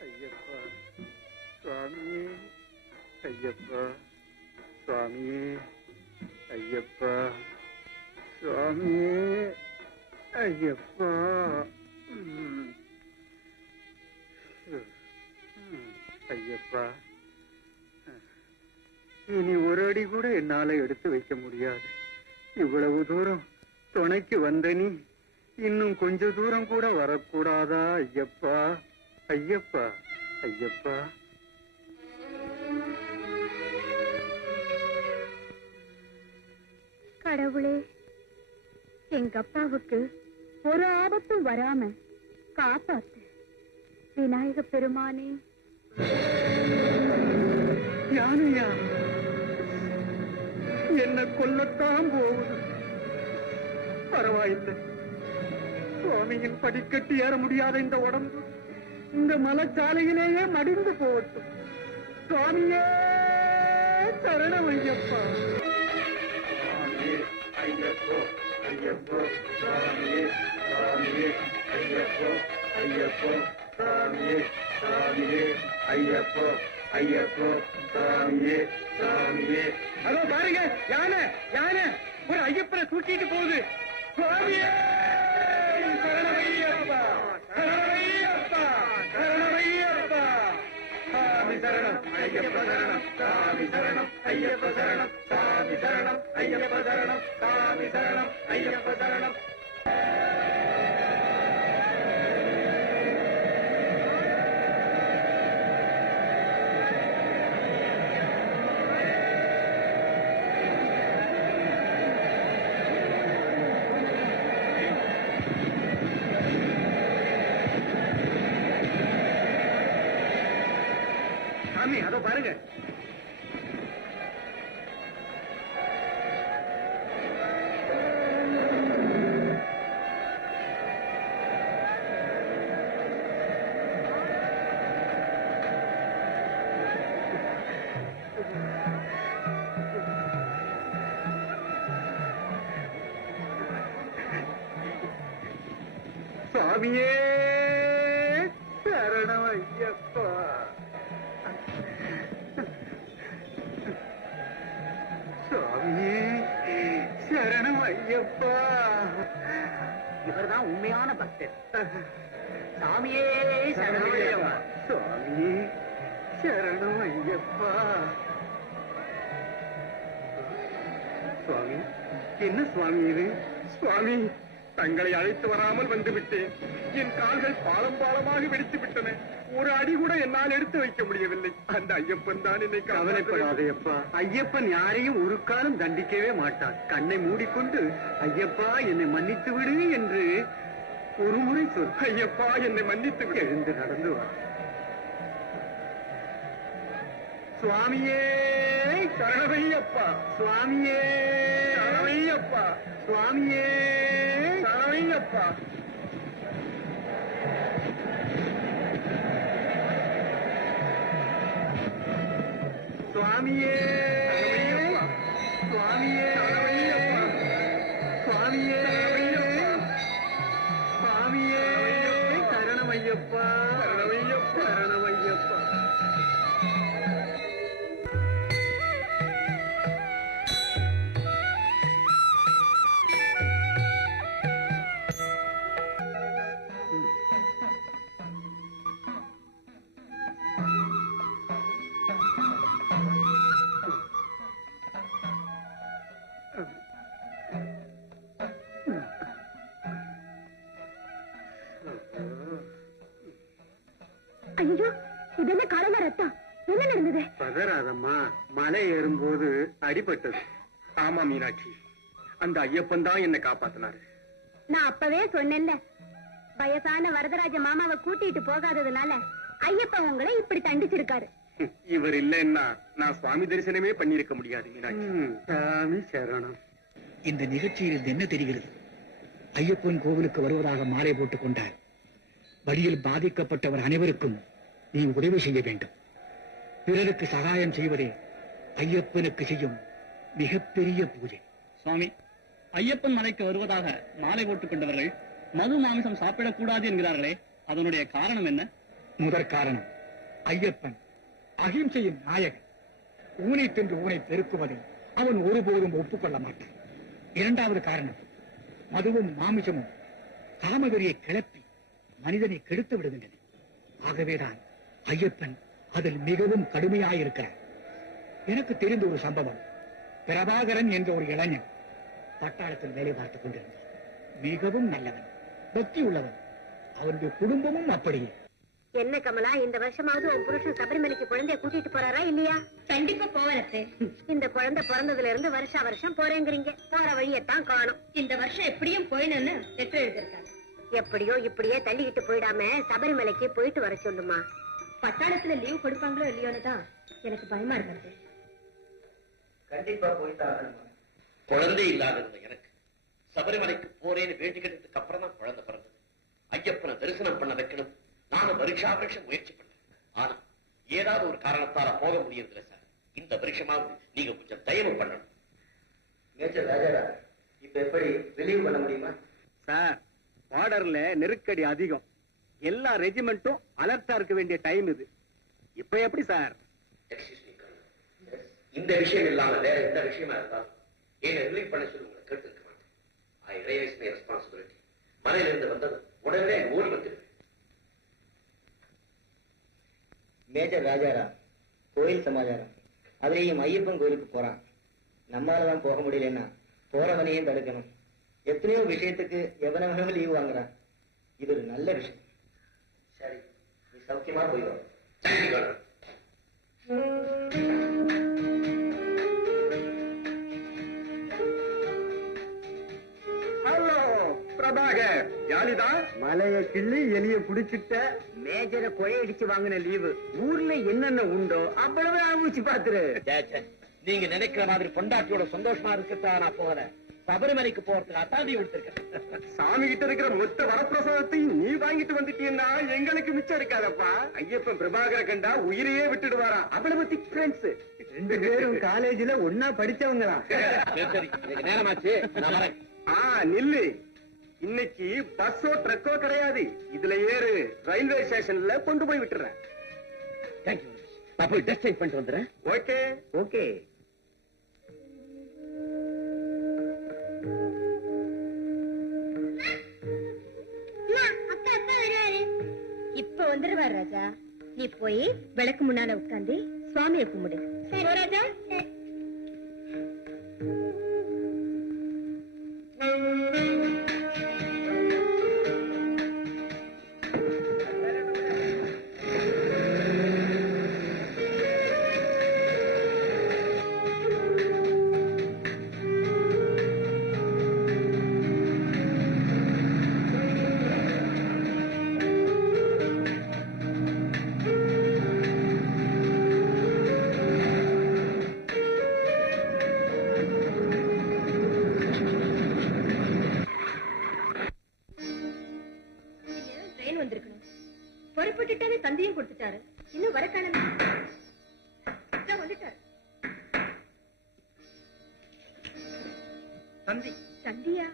ஐயப்பா, சுவாமி ஐயப்பா, சுவாமி ஐயப்பா, சுவாமி ஐயப்பா. ஐயப்பா, இனி ஒரு அடி கூட என்னால எடுத்து வைக்க முடியாது. இவ்வளவு தூரம் துணைக்கு வந்த நீ இன்னும் கொஞ்ச தூரம் கூட வரக்கூடாதா? ஐயப்பா, ஐயப்பா, ஐயப்பா. கடவுளே, எங்க அப்பாவுக்கு ஒரு ஆபத்தும் வராம காப்பாத்து. விநாயக பெருமானே. யானையா என்ன கொல்லத்தான் போகுது. பரவாயில்லை, சுவாமியின் படிக்கட்டு ஏற முடியாத இந்த உடம்பு இந்த மலைச்சாலையிலேயே மடிந்து போகட்டும். சுவாமியே சரணம் ஐயப்பா. ஐயப்போ, ஐயப்போ, சுவாமியே, சுவாமியே, ஐயப்போ, ஐயப்போ, சுவாமியே, சுவாமியே, ஐயப்போ, ஐயப்போ, சுவாமியே, சுவாமியே. அதோ பாருங்க, யானை, யானை ஒரு ஐயப்பனை தூக்கிட்டு போகுது. சுவாமியே சரணமையப்பா, சரணமையப்பா, சரணமையப்பா. சாமி சரணம், ஐயப்ப சரணம், சாமி சரணம், ஐயப்ப சரணம், சாமி சரணம், ஐயப்ப சரணம், சாமி சரணம், ஐயப்ப சரணம். சாமி அதோ பாருங்க. சுவாமியே சரணம் ஐயப்பா. சுவாமியே சரணம் ஐயப்பா. இவர்தான் உண்மையான பக்தர். சாமியே சரணம் ஐயப்பா. சுவாமியே சரணம் ஐயப்பா. சுவாமி, என்ன சுவாமி இது? சுவாமி, தங்களை அழைத்து வராமல் வந்து விட்டேன். என் கால்கள் பாலம் பாலமாக வெடித்து விட்டன. ஒரு அடி கூட என்னால் எடுத்து வைக்க முடியவில்லை. அந்த ஐயப்பன் தான் என்னை கவலைப்படாதே அப்பா. ஐயப்பன் யாரையும் ஒரு காலம் தண்டிக்கவே மாட்டான். கண்ணை மூடிக்கொண்டு ஐயப்பா என்னை மன்னித்து விடு என்று ஒரு முறை சொல். ஐயப்பா என்னை மன்னித்து விடு. எழுந்து நடந்து வா. சுவாமியே சரணமையப்பா, சுவாமியே சரணமையப்பா, சுவாமியே சரணமையப்பா. சுவாமியே சுவாமியே சுவாமியே சுவாமியே சரணமையப்பா சரணமையப்பா. சரணமையப்பா. ஐயோ, இது என்ன காலமா ரத்தம்? என்ன நடந்தது? பதறாதம்மா, மலை ஏறும்போது அடிபட்டது. ஆமா மீனாட்சி, அந்த ஐயப்பன் தான் என்னை காப்பாத்தினாரு. நான் அப்பவே சொன்னேன்ல, வயசான வரதராஜ மாமாவை கூட்டிட்டு போகாததுனால ஐயப்பன் உங்களை இப்படி தண்டிச்சிருக்காரு. இவர் இல்லைன்னா நான் சுவாமி தரிசனமே பண்ணிருக்க முடியாது மீனாட்சி. சாமி சரணம். இந்த நிகழ்ச்சியில் என்ன தெரிகிறது? ஐயப்பன் கோவிலுக்கு வருவதாக மாலை போட்டுக் கொண்டார். வழியில் பாதிக்கப்பட்டவர் அனைவருக்கும் நீ உதவி செய்ய வேண்டும். பிறருக்கு சகாயம் செய்வதே ஐயப்பனுக்கு செய்யும் மிகப்பெரிய பூஜை. சுவாமி, ஐயப்பன் மலைக்கு வருவதாக மாலை போட்டுக் கொண்டவர்கள் மது மாமிசம் சாப்பிடக்கூடாது என்கிறார்களே, அதனுடைய காரணம் என்ன? முதற் காரணம், ஐயப்பன் அகிம்சையின் நாயகன். ஊனை தின்று ஊனை பெருக்குவதை அவன் ஒருபோதும் ஒப்புக்கொள்ள மாட்டான். இரண்டாவது காரணம், மதுவும் மாமிசமும் காமவெறியை கிளப்பி மனிதனை கெடுத்து விடுகின்றன. ஆகவேதான் ஐயப்பன் அதில் மிகவும் கடுமையாயிருக்கிறார். எனக்கு தெரிந்த ஒரு சம்பவம். பிரபாகரன் என்ற ஒரு இளைஞன் பட்டாளத்தில் வேலை பார்த்துக் கொண்டிருந்தார். மிகவும் நல்லவன், பக்தி உள்ளவன். அவனுடைய குடும்பமும் அப்படியே. என்ன கமலா, இந்த வருஷமாவது உன் புருஷன் சபரிமலைக்கு குழந்தைய கூட்டிட்டு போறாரா இல்லையா? கண்டிப்பா போவனத்து. இந்த குழந்தை பிறந்ததுல இருந்து வருஷம் போறேங்கிறீங்க. போற வழியத்தான் காணும். இந்த வருஷம் எப்படியும் போயிடுன்னு லெட்டர் எழுதிருக்காங்க. எப்படியோ இப்படியே தள்ளிக்கிட்டு போயிடாம சபரிமலைக்கு போயிட்டு வர சொல்லுமா. பட்டாளத்துல லீவ் கொடுப்பாங்களோ இல்லையோன்னு தான் எனக்கு பயமா இருக்கிறது. கண்டிப்பா போயிட்டாங்க. குழந்தை இல்லாத எனக்கு சபரிமலைக்கு போறேன்னு வேண்டிக்கிறதுக்கு அப்புறம் தான் குழந்தை பிறந்தது. ஐயப்பனை தரிசனம் பண்ண வைக்கணும். நானும் வருஷா வருஷம் முயற்சி பண்ணேன். ஆனா ஏதாவது ஒரு காரணத்தால போக முடியறதில்ல சார். இந்த வருஷமாவது நீங்க கொஞ்சம் தயவு பண்ணணும். மேஜர் ராஜா, இப்ப எப்படி ரிலீவ் பண்ண முடியுமா? சார், பார்டர்ல நெருக்கடி அதிகம். எல்லா ரெஜிமெண்ட்டும் அலர்ட்டா இருக்க வேண்டிய டைம் இது. இப்ப எப்படி சார்? இந்த விஷயம் இல்லாம வேற எந்த விஷயமா இருந்தாலும் என்ன ரிலீவ் பண்ண சொல்லி உங்களை கேட்டு மாட்டேன். ஐ ரியலைஸ் மை ரெஸ்பான்சிபிலிட்டி. மலையில இருந்து வந்தது உடனே ஓடி வந்துடுவேன். மேஜர் ராஜாரா, கோயில் சமாச்சாரம். அதுலயும் ஐயப்பன் கோயிலுக்கு போறான். நம்மளாலதான் போக முடியலன்னா போறவனையும் தடுக்கணும். எத்தனையோ விஷயத்துக்கு எவனவனும் லீவ் வாங்குறான். இது ஒரு நல்ல விஷயம். சரி, நீ சௌக்கியமா போயிடும். ஹலோ பிரபாகர், ஜாலிதான். மலைய கிள்ளி எலிய புடிச்சிட்ட. மேஜரை கொழையடிச்சு வாங்கின லீவு ஊர்ல என்னென்ன உண்டோ அவ்வளவு அனுபவிச்சு பாத்துரு. நீங்க நினைக்கிற மாதிரி பொண்டாட்டியோட சந்தோஷமா இருக்கா நான் போகல. சபரிமலைக்கு போறதுக்கு அத்தாதி கொடுத்திருக்கேன். சாமி கிட்ட இருக்கிற மொத்த வரப்பிரசாதத்தையும் நீ வாங்கிட்டு வந்துட்டீங்கன்னா எங்களுக்கு மிச்சம் இருக்காதப்பா. ஐயப்பன் பிரபாகரை கண்டா உயிரையே விட்டுடுவாராம். அவ்வளவு திக் ஃப்ரெண்ட்ஸ். 2 பேரும் காலேஜ்ல ஒன்னா படிச்சவங்களா? சரி, எனக்கு நேரமாச்சு, நான் வரேன். நில்லு. இன்னைக்கு பஸ்ஸோ ட்ரக்கோ கிடையாது. இதுல ஏறு. ரயில்வே ஸ்டேஷன்ல கொண்டு போய் விட்டுறேன். தேங்க்யூ. நான் போய் ட்ரெஸ் சேஞ்ச் பண்ணிட்டு வந்துடுறேன். Okay okay. இப்ப வந்துருவார் ராஜா. நீ போய் விளக்கு முன்னால உட்கார்ந்து சுவாமியை கும்பிடு. ராஜா இன்னும் வர காணல. வந்துட்டார். தந்தி சந்தியா?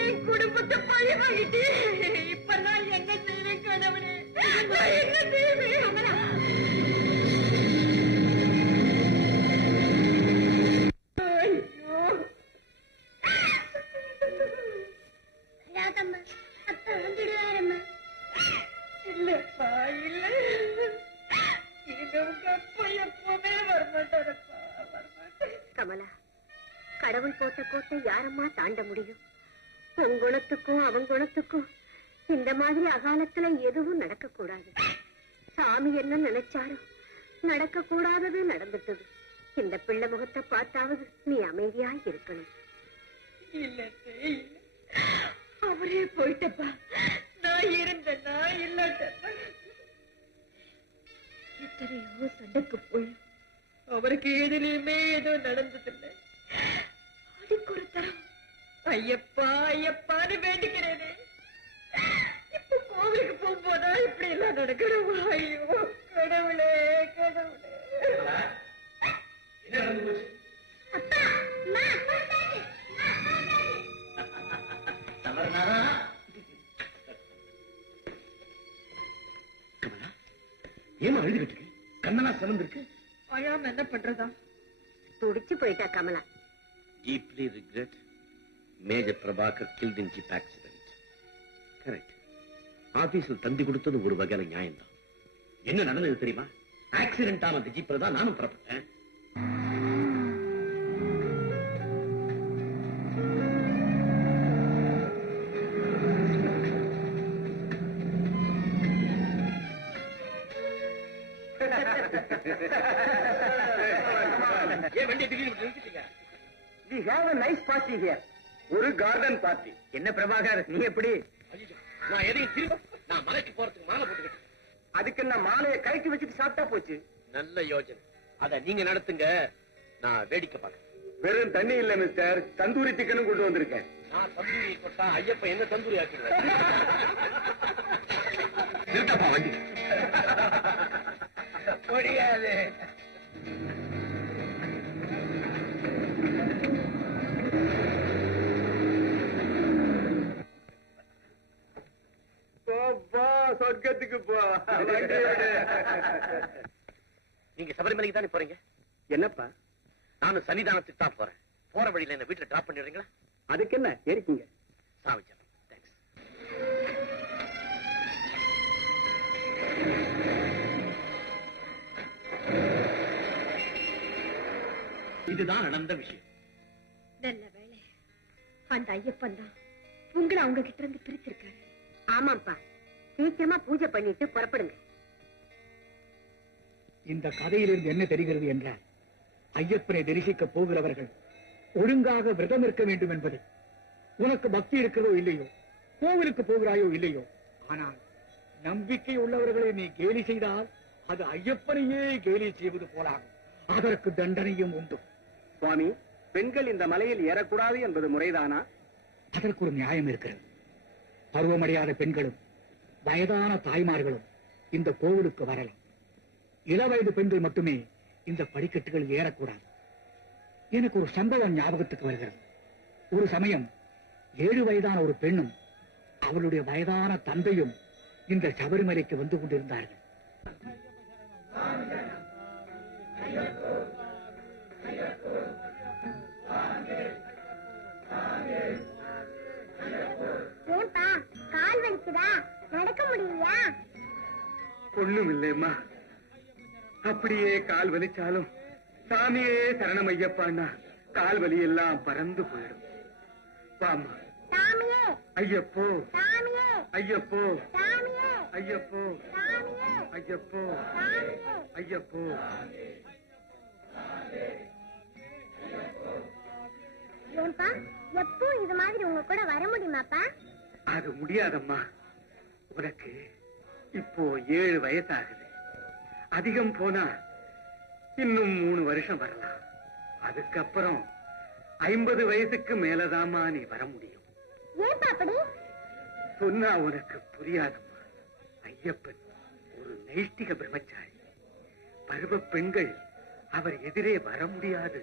என் குடும்பத்தை பழி வாங்கிட்டு இப்ப நான் என்ன செய்வேன் கடவுளே? என்ன செய்வேன்? ராதம்மா, அப்பா வந்துடுவாரம்மா. இல்லப்பா, இல்ல. உங்க அப்பா எப்பவுமே வரமாட்டாரப்பா, வரமாட்டேன். கமலா, கடவுள் போட்ட கோட்டை யாரம்மா தாண்ட முடியும்? உன் குணத்துக்கும் அவன் குணத்துக்கும் இந்த மாதிரி அகாலத்துல எதுவும் நடக்க கூடாது. சாமி என்ன நினைச்சாரோ நடக்க கூடாதது நடந்துட்டது. இந்த பிள்ளை முகத்தை பார்த்தாவது நீ அமைதியாய் இருக்கணும். இல்ல, அவரே போயிட்டப்பா. நான் இருந்தேன்னா இல்லாட்டப்பா. எத்தனையோ சண்டைக்கு போய் அவருக்கு எதிலையுமே ஏதோ நடந்ததில்லை. அதுக்கு ஒரு தரம் ஐயப்பா ஐயப்பான்னு வேண்டிக்கிறேனே. இப்ப கோவிலுக்கு போகும்போதா இப்படி எல்லாம் நடக்கணும்? ஐயோ கடவுளே, கடவுளே. என்ன நடந்து போச்சு? ஏமா அழுதுகிட்டு இருக்கு? கண்ணெல்லாம் சிவந்திருக்கு. அழாம என்ன பண்றதா? துடிச்சு போயிட்டா Kamala. Deeply regret Major Prabhakar killed in jeep accident. Correct. ஆபீஸில் தந்தி கொடுத்தது ஒரு வகையில நியாயம்தான். என்ன நடந்தது தெரியுமா? ஆக்சிடென்ட் ஆன அந்த ஜீப்ல தான் நானும் புறப்பட்டேன். ஏன் வண்டியை திடீர்னு நிறுத்திட்டீங்க? We have a nice party here. ஒரு கார்டன் பார்ட்டி. என்ன பிரபாகர், நீ எப்படி? நான் எதையும் திரும்ப நான் மலைக்கு போறதுக்கு மாலை போட்டுக்கிட்டேன். அதுக்கு நான் மாலையை கைக்கு வச்சுட்டு சாப்பிட்டா போச்சு. நல்ல யோசனை. அத நீங்க நடத்துங்க, நான் வேடிக்கை பார்க்கிறேன். வெறும் தண்ணி இல்ல மிஸ்டர், தந்தூரி சிக்கனும் கொண்டு வந்திருக்கேன். நான் தந்தூரி கொட்டா ஐயப்ப என்ன தந்தூரி ஆக்கிடுவேன். நிறுத்தப்பா வண்டி. முடியாது. சொர்க்கத்துக்கு போ. நீங்க சபரிமலைக்கு தானே போறீங்க? என்னப்பா? நானும் சன்னிதானத்துக்கு தான் போறேன். போற வழியில என்ன வீட்டுல டிராப் பண்ணிடுறீங்களா? அதுக்கு என்ன ஏறிக்கீங்க. சாமி சரணம். தேங்க்ஸ். இதுதான் நடந்த விஷயம். நல்ல வேளை அந்த ஐயப்பன் தான் உங்களை அவங்க கிட்ட இருந்து பிரிச்சிருக்காரு. ஆமாப்பா, சீக்கிரமா பூஜை பண்ணிட்டு புறப்படுங்க. இந்த கதையிலிருந்து என்ன தெரிகிறது என்றால், ஐயப்பனை தரிசிக்க போகிறவர்கள் ஒழுங்காக விரதம் இருக்க வேண்டும் என்பது. உனக்கு பக்தி இருக்கிறதோ இல்லையோ, கோவிலுக்கு போகிறாயோ இல்லையோ, ஆனால் நம்பிக்கை உள்ளவர்களை நீ கேலி செய்தால் அது ஐயப்பனையே கேலி செய்வது போலாகும். அதற்கு தண்டனையும் உண்டு. சுவாமி, பெண்கள் இந்த மலையில் ஏறக்கூடாது என்பது முறைதானா? அதற்கு ஒரு நியாயம் இருக்கிறது. பருவமடையாத பெண்களும் வயதான தாய்மார்களும் இந்த கோவிலுக்கு வரலாம். இளவயது பெண்கள் மட்டுமே இந்த படிக்கட்டுகள் ஏறக்கூடாது. எனக்கு ஒரு சம்பவம் ஞாபகத்துக்கு வருகிறது. ஒரு சமயம் 7 வயதான ஒரு பெண்ணும் அவளுடைய வயதான தந்தையும் இந்த சபரிமலைக்கு வந்து கொண்டிருந்தார்கள். ஏன்பா கால் வலிக்குதா? நடக்க முடியலையா? ஒண்ணும் இல்லையம்மா. அப்படியே கால் வலிச்சாலும் சாமியே சரணம் ஐயப்பான்னா கால் வலி எல்லாம் பறந்து போயிடும். வாமா. சாமியே, ஐயப்போ, சாமியே, ஐயப்போ, சாமியே, ஐயப்போ, சாமியே, ஐயப்போ, சாமியே. ஐயப்போ. ஏன்பா எப்போ இது மாதிரி உங்க கூட வர முடியுமாப்பா? அது முடியாதம்மா. உனக்கு இப்போ 7 வயசாகுது. அதிகம் போனா இன்னும் 3 வருஷம் வரலாம். அதுக்கப்புறம் 50 வயசுக்கு மேலதாமா நீ வர முடியும். ஏன் அப்படி சொன்னா உனக்கு புரியாதம்மா. ஐயப்பன் ஒரு நைஷ்டிக பிரம்மச்சாரி. பருவ பெண்கள் அவர் எதிரே வர முடியாது.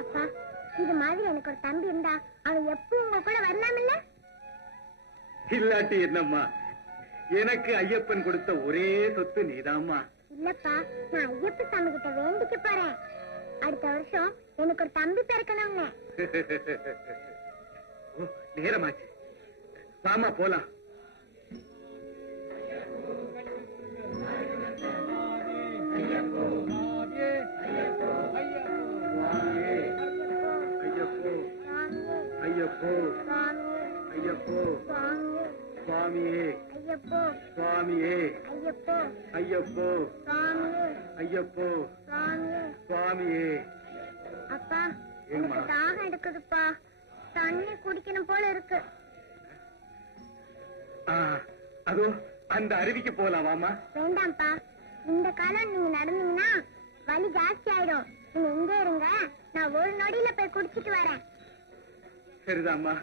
அப்பா, இது மாதிரி எனக்கு ஒரு தம்பி இருந்தா அவன் எப்பவும் உங்க கூட வரலாமில்ல? இல்லாட்டி என்னம்மா, எனக்கு ஐயப்பன் கொடுத்த ஒரே சொத்து நீதாம்மா. இல்லப்பா, நான் ஐயப்ப சாமி கிட்ட வேண்டிக்க போறேன். அடுத்த வருஷம் எனக்கு ஒரு தம்பி பிறக்கணும்னு. ஓ, நேரமாச்சு. வாமா போலாம். ஐயப்போ ஐயப்போ சுவாமியே சுவாமியே ஐயப்போ ஐயப்போ சுவாமியே. அப்பா, எனக்கு தாகம் எடுக்குதுப்பா. தண்ணி குடிக்கணும் போல இருக்கு. அதோ அந்த அருவிக்கு போலாம். வாமா. வேண்டாம்ப்பா, இந்த காலம் நீங்க நடந்தீங்கன்னா வலி ஜாஸ்தி ஆயிடும். நீங்க எங்க இருங்க, நான் ஒரு நொடியில போய் குடிச்சிட்டு வரேன். சரிதாம்மா.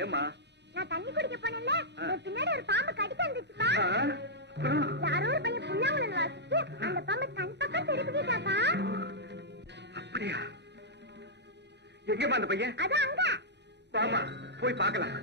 ஏமா, நான் தண்ணி குடிக்க போனேன்ல, பின்னாடி ஒரு பாம்பு கடிக்க வந்துச்சுப்பா. யாரோ ஒரு பையன் புல்லாங்குழல் வாசிச்சு அந்த பாம்பை தன் பக்கம் திருப்பிட்டாப்பா. அப்படியா? எங்கம்மா அந்த பையன்? அது அங்க. வாமா, போய் பார்க்கலாம்.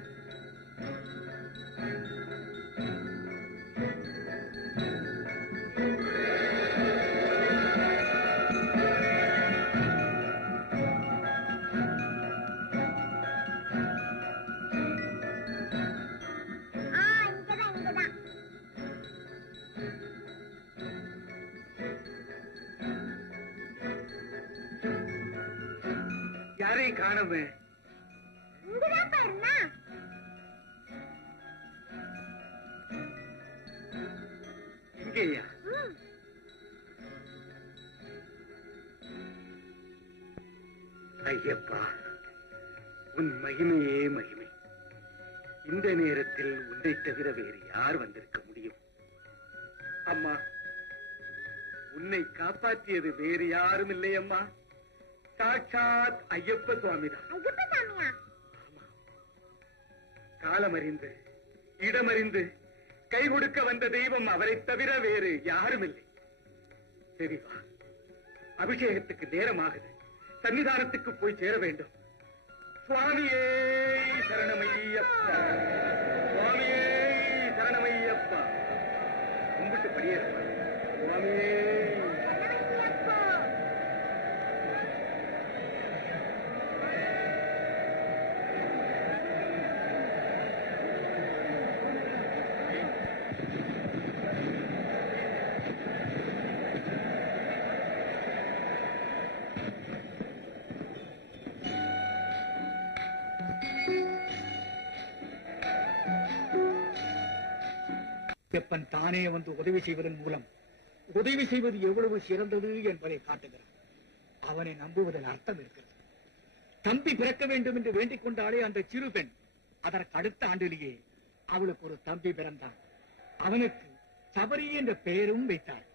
யாரையும் காணவே. இங்கதான் பாருண்ணா. இங்கேயா? ஐயப்பா, உன் மகிமையே மகிமை. இந்த நேரத்தில் உன்னை தவிர வேறு யார் வந்திருக்க முடியும்? அம்மா, உன்னை காப்பாற்றியது வேறு யாரும் இல்லை அம்மா, சாட்சாத் ஐயப்ப சுவாமிதான். காலமறிந்து இடமறிந்து கை கொடுக்க வந்த தெய்வம் அவரை தவிர வேறு யாரும் இல்லை. தெரிவா, அபிஷேகத்துக்கு நேரமாகுது. சன்னிதானத்துக்கு போய் சேர வேண்டும். சுவாமியே சரணமையப்பா, சுவாமியே சரணமையப்பா. கும்பிட்டு படியேறப்பா. சுவாமியே ஐயப்பன் தானே வந்து உதவி செய்வதன் மூலம் உதவி செய்வது எவ்வளவு சிறந்தது என்பதை காட்டுகிறார். அவனை நம்புவதில் அர்த்தம் இருக்கிறது. தம்பி பிறக்க வேண்டும் என்று வேண்டிக் கொண்டாலே அந்த சிறு பெண், அதற்கு அடுத்த ஆண்டிலேயே அவளுக்கு ஒரு தம்பி பிறந்தான். அவனுக்கு சபரி என்ற பெயரும் வைத்தார்.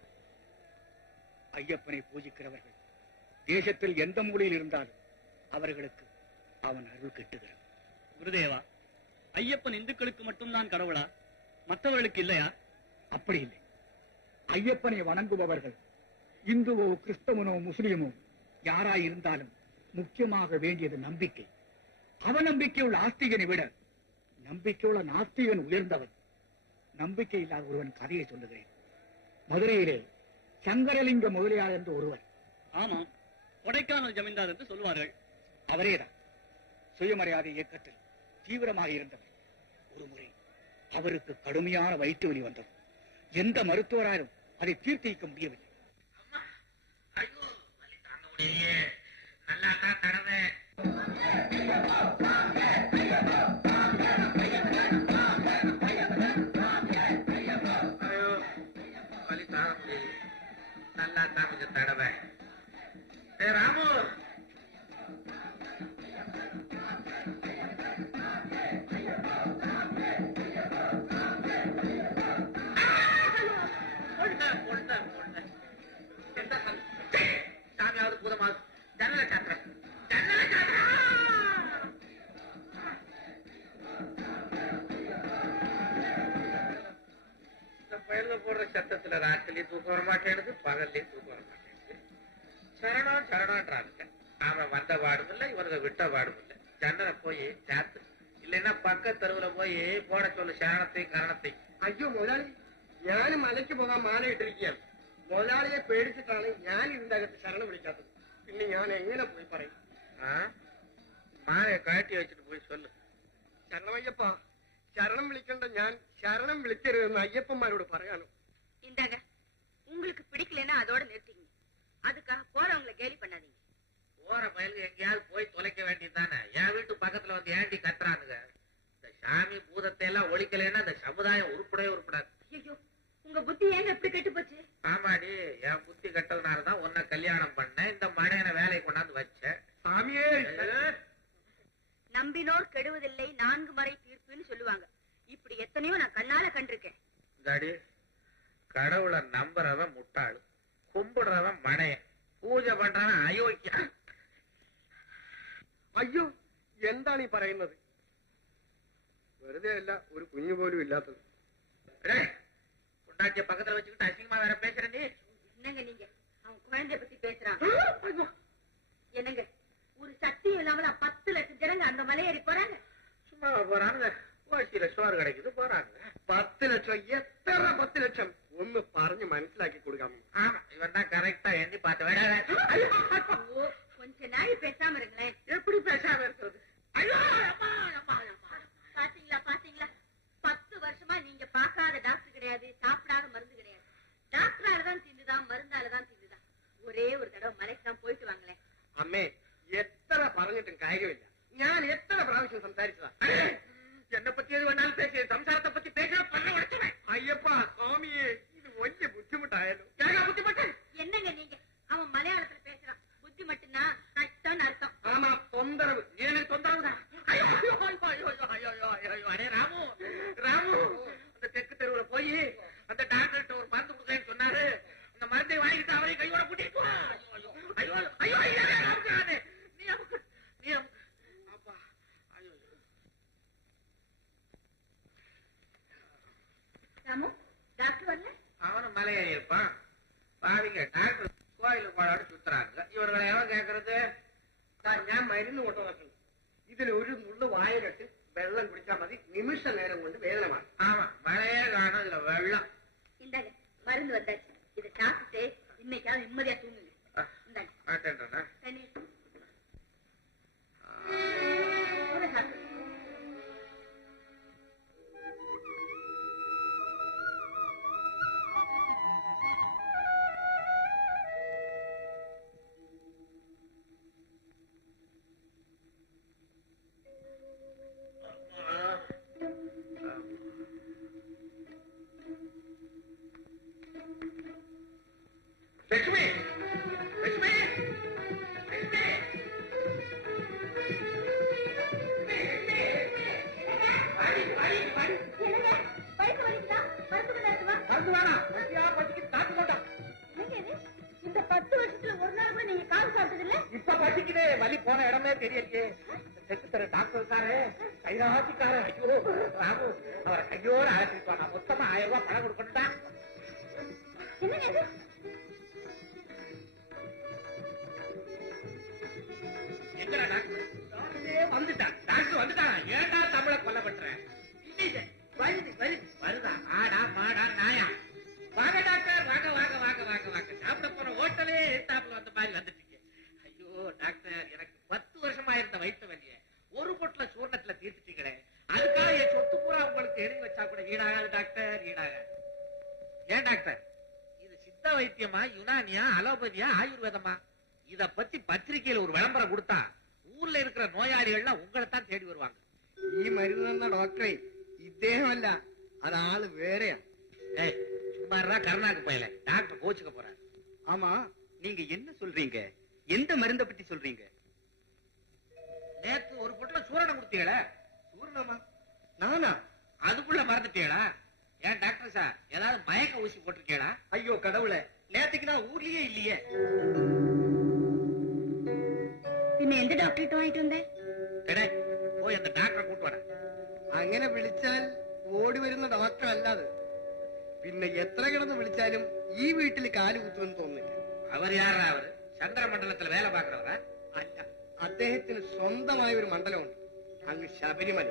ஐயப்பனை பூஜிக்கிறவர்கள் தேசத்தில் எந்த மூலையில் இருந்தாலும் அவர்களுக்கு அவன் அருள் கிட்டுகிறான். குருதேவா, ஐயப்பன் இந்துக்களுக்கு மட்டும்தான் கடவுளா? மற்றவர்களுக்கு இல்லையா? அப்படி இல்லை. ஐயப்பனை வணங்குபவர்கள் இந்துவோ கிறிஸ்தவனோ முஸ்லிமோ யாராயிருந்தாலும் முக்கியமாக வேண்டியது நம்பிக்கை. அவநம்பிக்கையுள்ள ஆஸ்திகனை விட நம்பிக்கையுள்ள நாஸ்திகன் உயர்ந்தவன். நம்பிக்கை இல்லாத ஒருவன் கதையை சொல்லுகிறேன். மதுரையிலே சங்கரலிங்க முதலியார் என்று ஒருவர். ஆமாம், கொடைக்கானல் ஜமீன்தார் என்று சொல்வார்கள். அவரேதான். சுயமரியாதை இயக்கத்தில் தீவிரமாக இருந்தவர். ஒரு முறை அவருக்கு கடுமையான வயிற்று வலி வந்தது. எந்த மருத்துவராலும் அதை தீர்த்திக்க முடியவில்லை. நல்லா தான் கொஞ்சம் தடவை. ராமு, சாமியாவது பூதமாவது ஜன்னலை சாத்துறேன், ஜன்னலை சாத்துறேன். இந்த பயிர்ல போடுற சத்தத்துல ராத்திரிலையும் தூக்கம் வர மாட்டேங்குது, பகல்லையும் தூக்கம் வர மாட்டேங்குது. சரணம் சரணம்ன்றாங்க. அவன் வந்த பாடும் இல்லை, இவனுக்கு விட்ட பாடும் இல்லை. ஜன்னலை போய் சாத்து, இல்லைன்னா பக்க தெருவுல போய் போட சொல்லு சரணத்தையும் கரணத்தையும். അയ്യോ മുതലാളി, ഞാൻ മലയ്ക്ക് പോകാൻ മാല ഇട്ടിരിക്കുകയാണ്. മുതലാളിയെ പേടിച്ചിട്ടാണ് ഞാൻ ഇതിന്റെ അകത്ത് ശരണം വിളിക്കാത്തത്. പിന്നെ ഞാൻ എങ്ങനെ പോയി പറയും? மாலையை கழட்டி வச்சுட்டு போய் சொல்லு. ശരണമയ്യപ്പ, ശരണം വിളിക്കേണ്ട ഞാൻ ശരണം വിളിക്കരുതെന്ന് അയ്യപ്പന്മാരോട് പറയാനോ? இந்தாங்க, உங்களுக்கு பிடிக்கலன்னா அதோட நிறுத்திங்க. அதுக்காக போறவங்களை கேலி பண்ணாதீங்க. போற பயலுக்கு எங்கேயாவது போய் தொலைக்க வேண்டியதுதானே. என் வீட்டு பக்கத்துல வந்து ஏண்டி கத்துறானுங்க? இந்த சாமி பூதத்தை எல்லாம் ஒழிக்கலைன்னா இந்த சமுதாயம் உருப்படவே உருப்படாது. ஐயோ, உங்க புத்தி ஏங்க எப்படி கெட்டு போச்சு? ஆமாடி, என் புத்தி கட்டதுனாலதான் உன்னை கல்யாணம் பண்ணேன், இந்த மடையனை வேலையை கொண்டாந்து வச்சேன். சாமியே, நம்பினோர் கெடுவதில்லை 4 முறை தீர்ப்புன்னு சொல்லுவாங்க. இப்படி எத்தனையோ நான் கண்ணால கண்டிருக்கேன். இந்தாடி, கடவுளை நம்புறவன் முட்டாளு, கும்பிடுறவன் மடையன், பூஜை பண்றவன் அயோக்கியன். അയ്യോ, എന്താണ് ഈ പറയുന്നത്? വെറുതെ അല്ല, ഒരു കുഞ്ഞു പോലും ഇല്ലാത്തത്. கொண்டாட்டிய பக்கத்துல வச்சுக்கிட்டு அசிங்கமா வேற பேசுற நீ. என்னங்க நீங்க அவன் குழந்தைய பத்தி பேசுறான். என்னங்க, ஒரு சக்தியும் இல்லாமல 10 லட்சம் ஜனங்க அந்த மலையேறி போறாங்க. சும்மா போறானுங்க, ஓசியில சோறு கிடைக்குது போறாங்க. 10 ലക്ഷം? എത്ര 10 ലക്ഷം? ഒന്ന് പറഞ്ഞ് മനസ്സിലാക്കി കൊടുക്കാമോ? ஆமா, இவன் தான் கரெக்டா எண்ணி பார்த்து விட. கொஞ்ச நாள் பேசாம இருங்களேன். எப்படி பேசாம இருக்கிறது? பாத்தீங்களா பாத்தீங்களா, 10 வருஷமா நீங்க பாக்காத டாக்டர் கிடையாது, சாப்பிடாத மருந்து கிடையாது. டாக்டராலதான் தின்னுதான், மருந்தாலதான் தின்னுதான். ஒரே ஒரு தடவை மலைக்கு தான் போயிட்டு வாங்களேன். അമ്മേ, എത്ര പറഞ്ഞിട്ടും കാര്യമില്ല. ഞാൻ എത്ര പ്രാവശ്യം സംസാരിച്ചതാ. என்னை பத்தி எது வேணாலும் பேசு, சம்சாரத்தை பத்தி பேசுற பண்ண உடைச்சுவேன். അയ്യപ്പ സ്വാമിയെ, ഇത് വലിയ ബുദ്ധിമുട്ടായാലും. எனக்கு புத்திமட்டு. என்னங்க நீங்க, அவன் மலையாளத்துல பேசுறான். புத்தி மட்டும்தான் கஷ்டம்னு அர்த்தம். ஆமா, தொந்தரவு. நீ எனக்கு தொந்தரவு தான். ஐயோ ஐயோ ஐயோ ஐயோ ஐயோ ஐயோ. அடே ராமு, ராமு, அந்த தெற்கு தெருவுல போய் அந்த டாக்டர்கிட்ட ஒரு மருந்து கொடுக்கலன்னு சொன்னாரு. அந்த மருந்தை வாங்கிட்டு அவரை கையோட கூட்டிட்டு போ. ஐயோ ஐயோ ஐயோ ஐயோ, நீ அமுக்கு, நீ அமுக்கு. அப்பா, ஐயோ. ராமு டாக்டர் வரல? அவனும் மலையேறி இருப்பான். பாவிங்க டாக்டர் கோயிலுக்கு போடாடு சுத்துறாங்க. இவர்களை எவன் கேட்கறது? ഞാൻ മരുന്ന് കൊണ്ടുവന്നിട്ടുണ്ട്. ഇതിൽ ഒരു നുള്ളു വായിലിട്ട് വെള്ളം കുടിച്ചാൽ മതി. നിമിഷ നേരം കൊണ്ട് വേദന മാറും. ஆமா, மழையே காணும், இதுல வெள்ளம். இந்தாங்க மருந்து வந்தாச்சு. இதை சாப்பிட்டு இன்னைக்காவது நிம்மதியா தூங்குங்க. இந்தாங்க மாட்டேன்றா தண்ணி கூட சாப்பிடுங்க. லட்சுமி, லட்சுமி, லட்சுமி. வாடி, வாடி, வாடி. என்னங்க வயிற்று வலிக்குதா? மருந்து கொண்டாடுவா? மருந்து வேணாம். பசியா பசிக்கு தாக்கு போட்டான். என்னங்க இது? இந்த 10 வருஷத்துல ஒரு நாள் கூட நீங்க கால் சாப்பிட்டது இல்ல? இப்ப பசிக்குது. வலி போன இடமே தெரியலையே. செத்துத்தர டாக்டர் சாரு கைராசிக்காரு. ஐயோ ராமு, அவரை கையோட அழைச்சிட்டு வா. நான் மொத்தமா 1000 ரூபாய் பணம் கொடுக்கணும்டா. என்னங்க இது? எங்கடா டாக்டர்? வந்துட்டான். டாக்டர் வந்துட்டான். ஏன்டா தமிழை கொல்ல பண்றேன்? வருது வருது வருதா? ஆடா மாடா நாயா. வாங்க டாக்டர், வாங்க வாங்க வாங்க வாங்க வாங்க. சாப்பிட போற ஹோட்டலே எத்தாப்புல வந்த மாதிரி வந்துட்டீங்க. ஐயோ டாக்டர், எனக்கு 10 வருஷமா இருந்த வயிற்று வலிய ஒரு பொட்டுல சூர்ணத்துல தீர்த்துட்டீங்களே. அதுக்காக என் சொத்து பூரா உங்களுக்கு எழுதி வச்சா கூட ஈடாகாது டாக்டர், ஈடாகாது. ஏன் டாக்டர், இது சித்த வைத்தியமா, யுனானியா, அலோபதியா, ஆயுர்வேதமா? இத பத்தி பத்திரிகையில ஒரு விளம்பரம் கொடுத்தா ஊர்ல இருக்கிற நோயாளிகள்லாம் உங்களைத்தான் தேடி வருவாங்க. ഈ മരുന്ന് തന്ന ഡോക്ടറെ ഇദ്ദേഹമല്ല, അതാള് വേറെയാ. ஏய், சும்மா இருடா, கருணாக்கு போயல. டாக்டர் கோச்சுக்க போறாரு. ஆமா, நீங்க என்ன சொல்றீங்க? எந்த மருந்தை பத்தி சொல்றீங்க? நேத்து ஒரு பொட்டுல சூரணம் கொடுத்தீங்களா? சூரணமா? நானா? அதுக்குள்ள மறந்துட்டீங்களா? ஏன் டாக்டர் சார், ஏதாவது மயக்க ஊசி போட்டிருக்கீங்களா? ஐயோ கடவுளே, நேத்துக்கு நான் ஊர்லயே இல்லையே. பின்ன எந்த டாக்டர்கிட்ட வாங்கிட்டு வந்தேன்? எடே, போய் அந்த டாக்டரை கூட்டு வர. അങ്ങനെ വിളിച്ചാൽ ഓടി വരുന്ന ഡോക്ടർ അല്ലാതെ. പിന്നെ എത്ര കിടന്ന് വിളിച്ചാലും ഈ വീട്ടിൽ കാല് കുത്തുമെന്ന് തോന്നുന്നില്ല. அவர் யாரா? அவரு சந்திர மண்டலத்துல வேலை பாக்குறவரா? അല്ല, അദ്ദേഹത്തിന് സ്വന്തമായ ഒരു മണ്ഡലമുണ്ട്, അങ്ങ് ശബരിമല.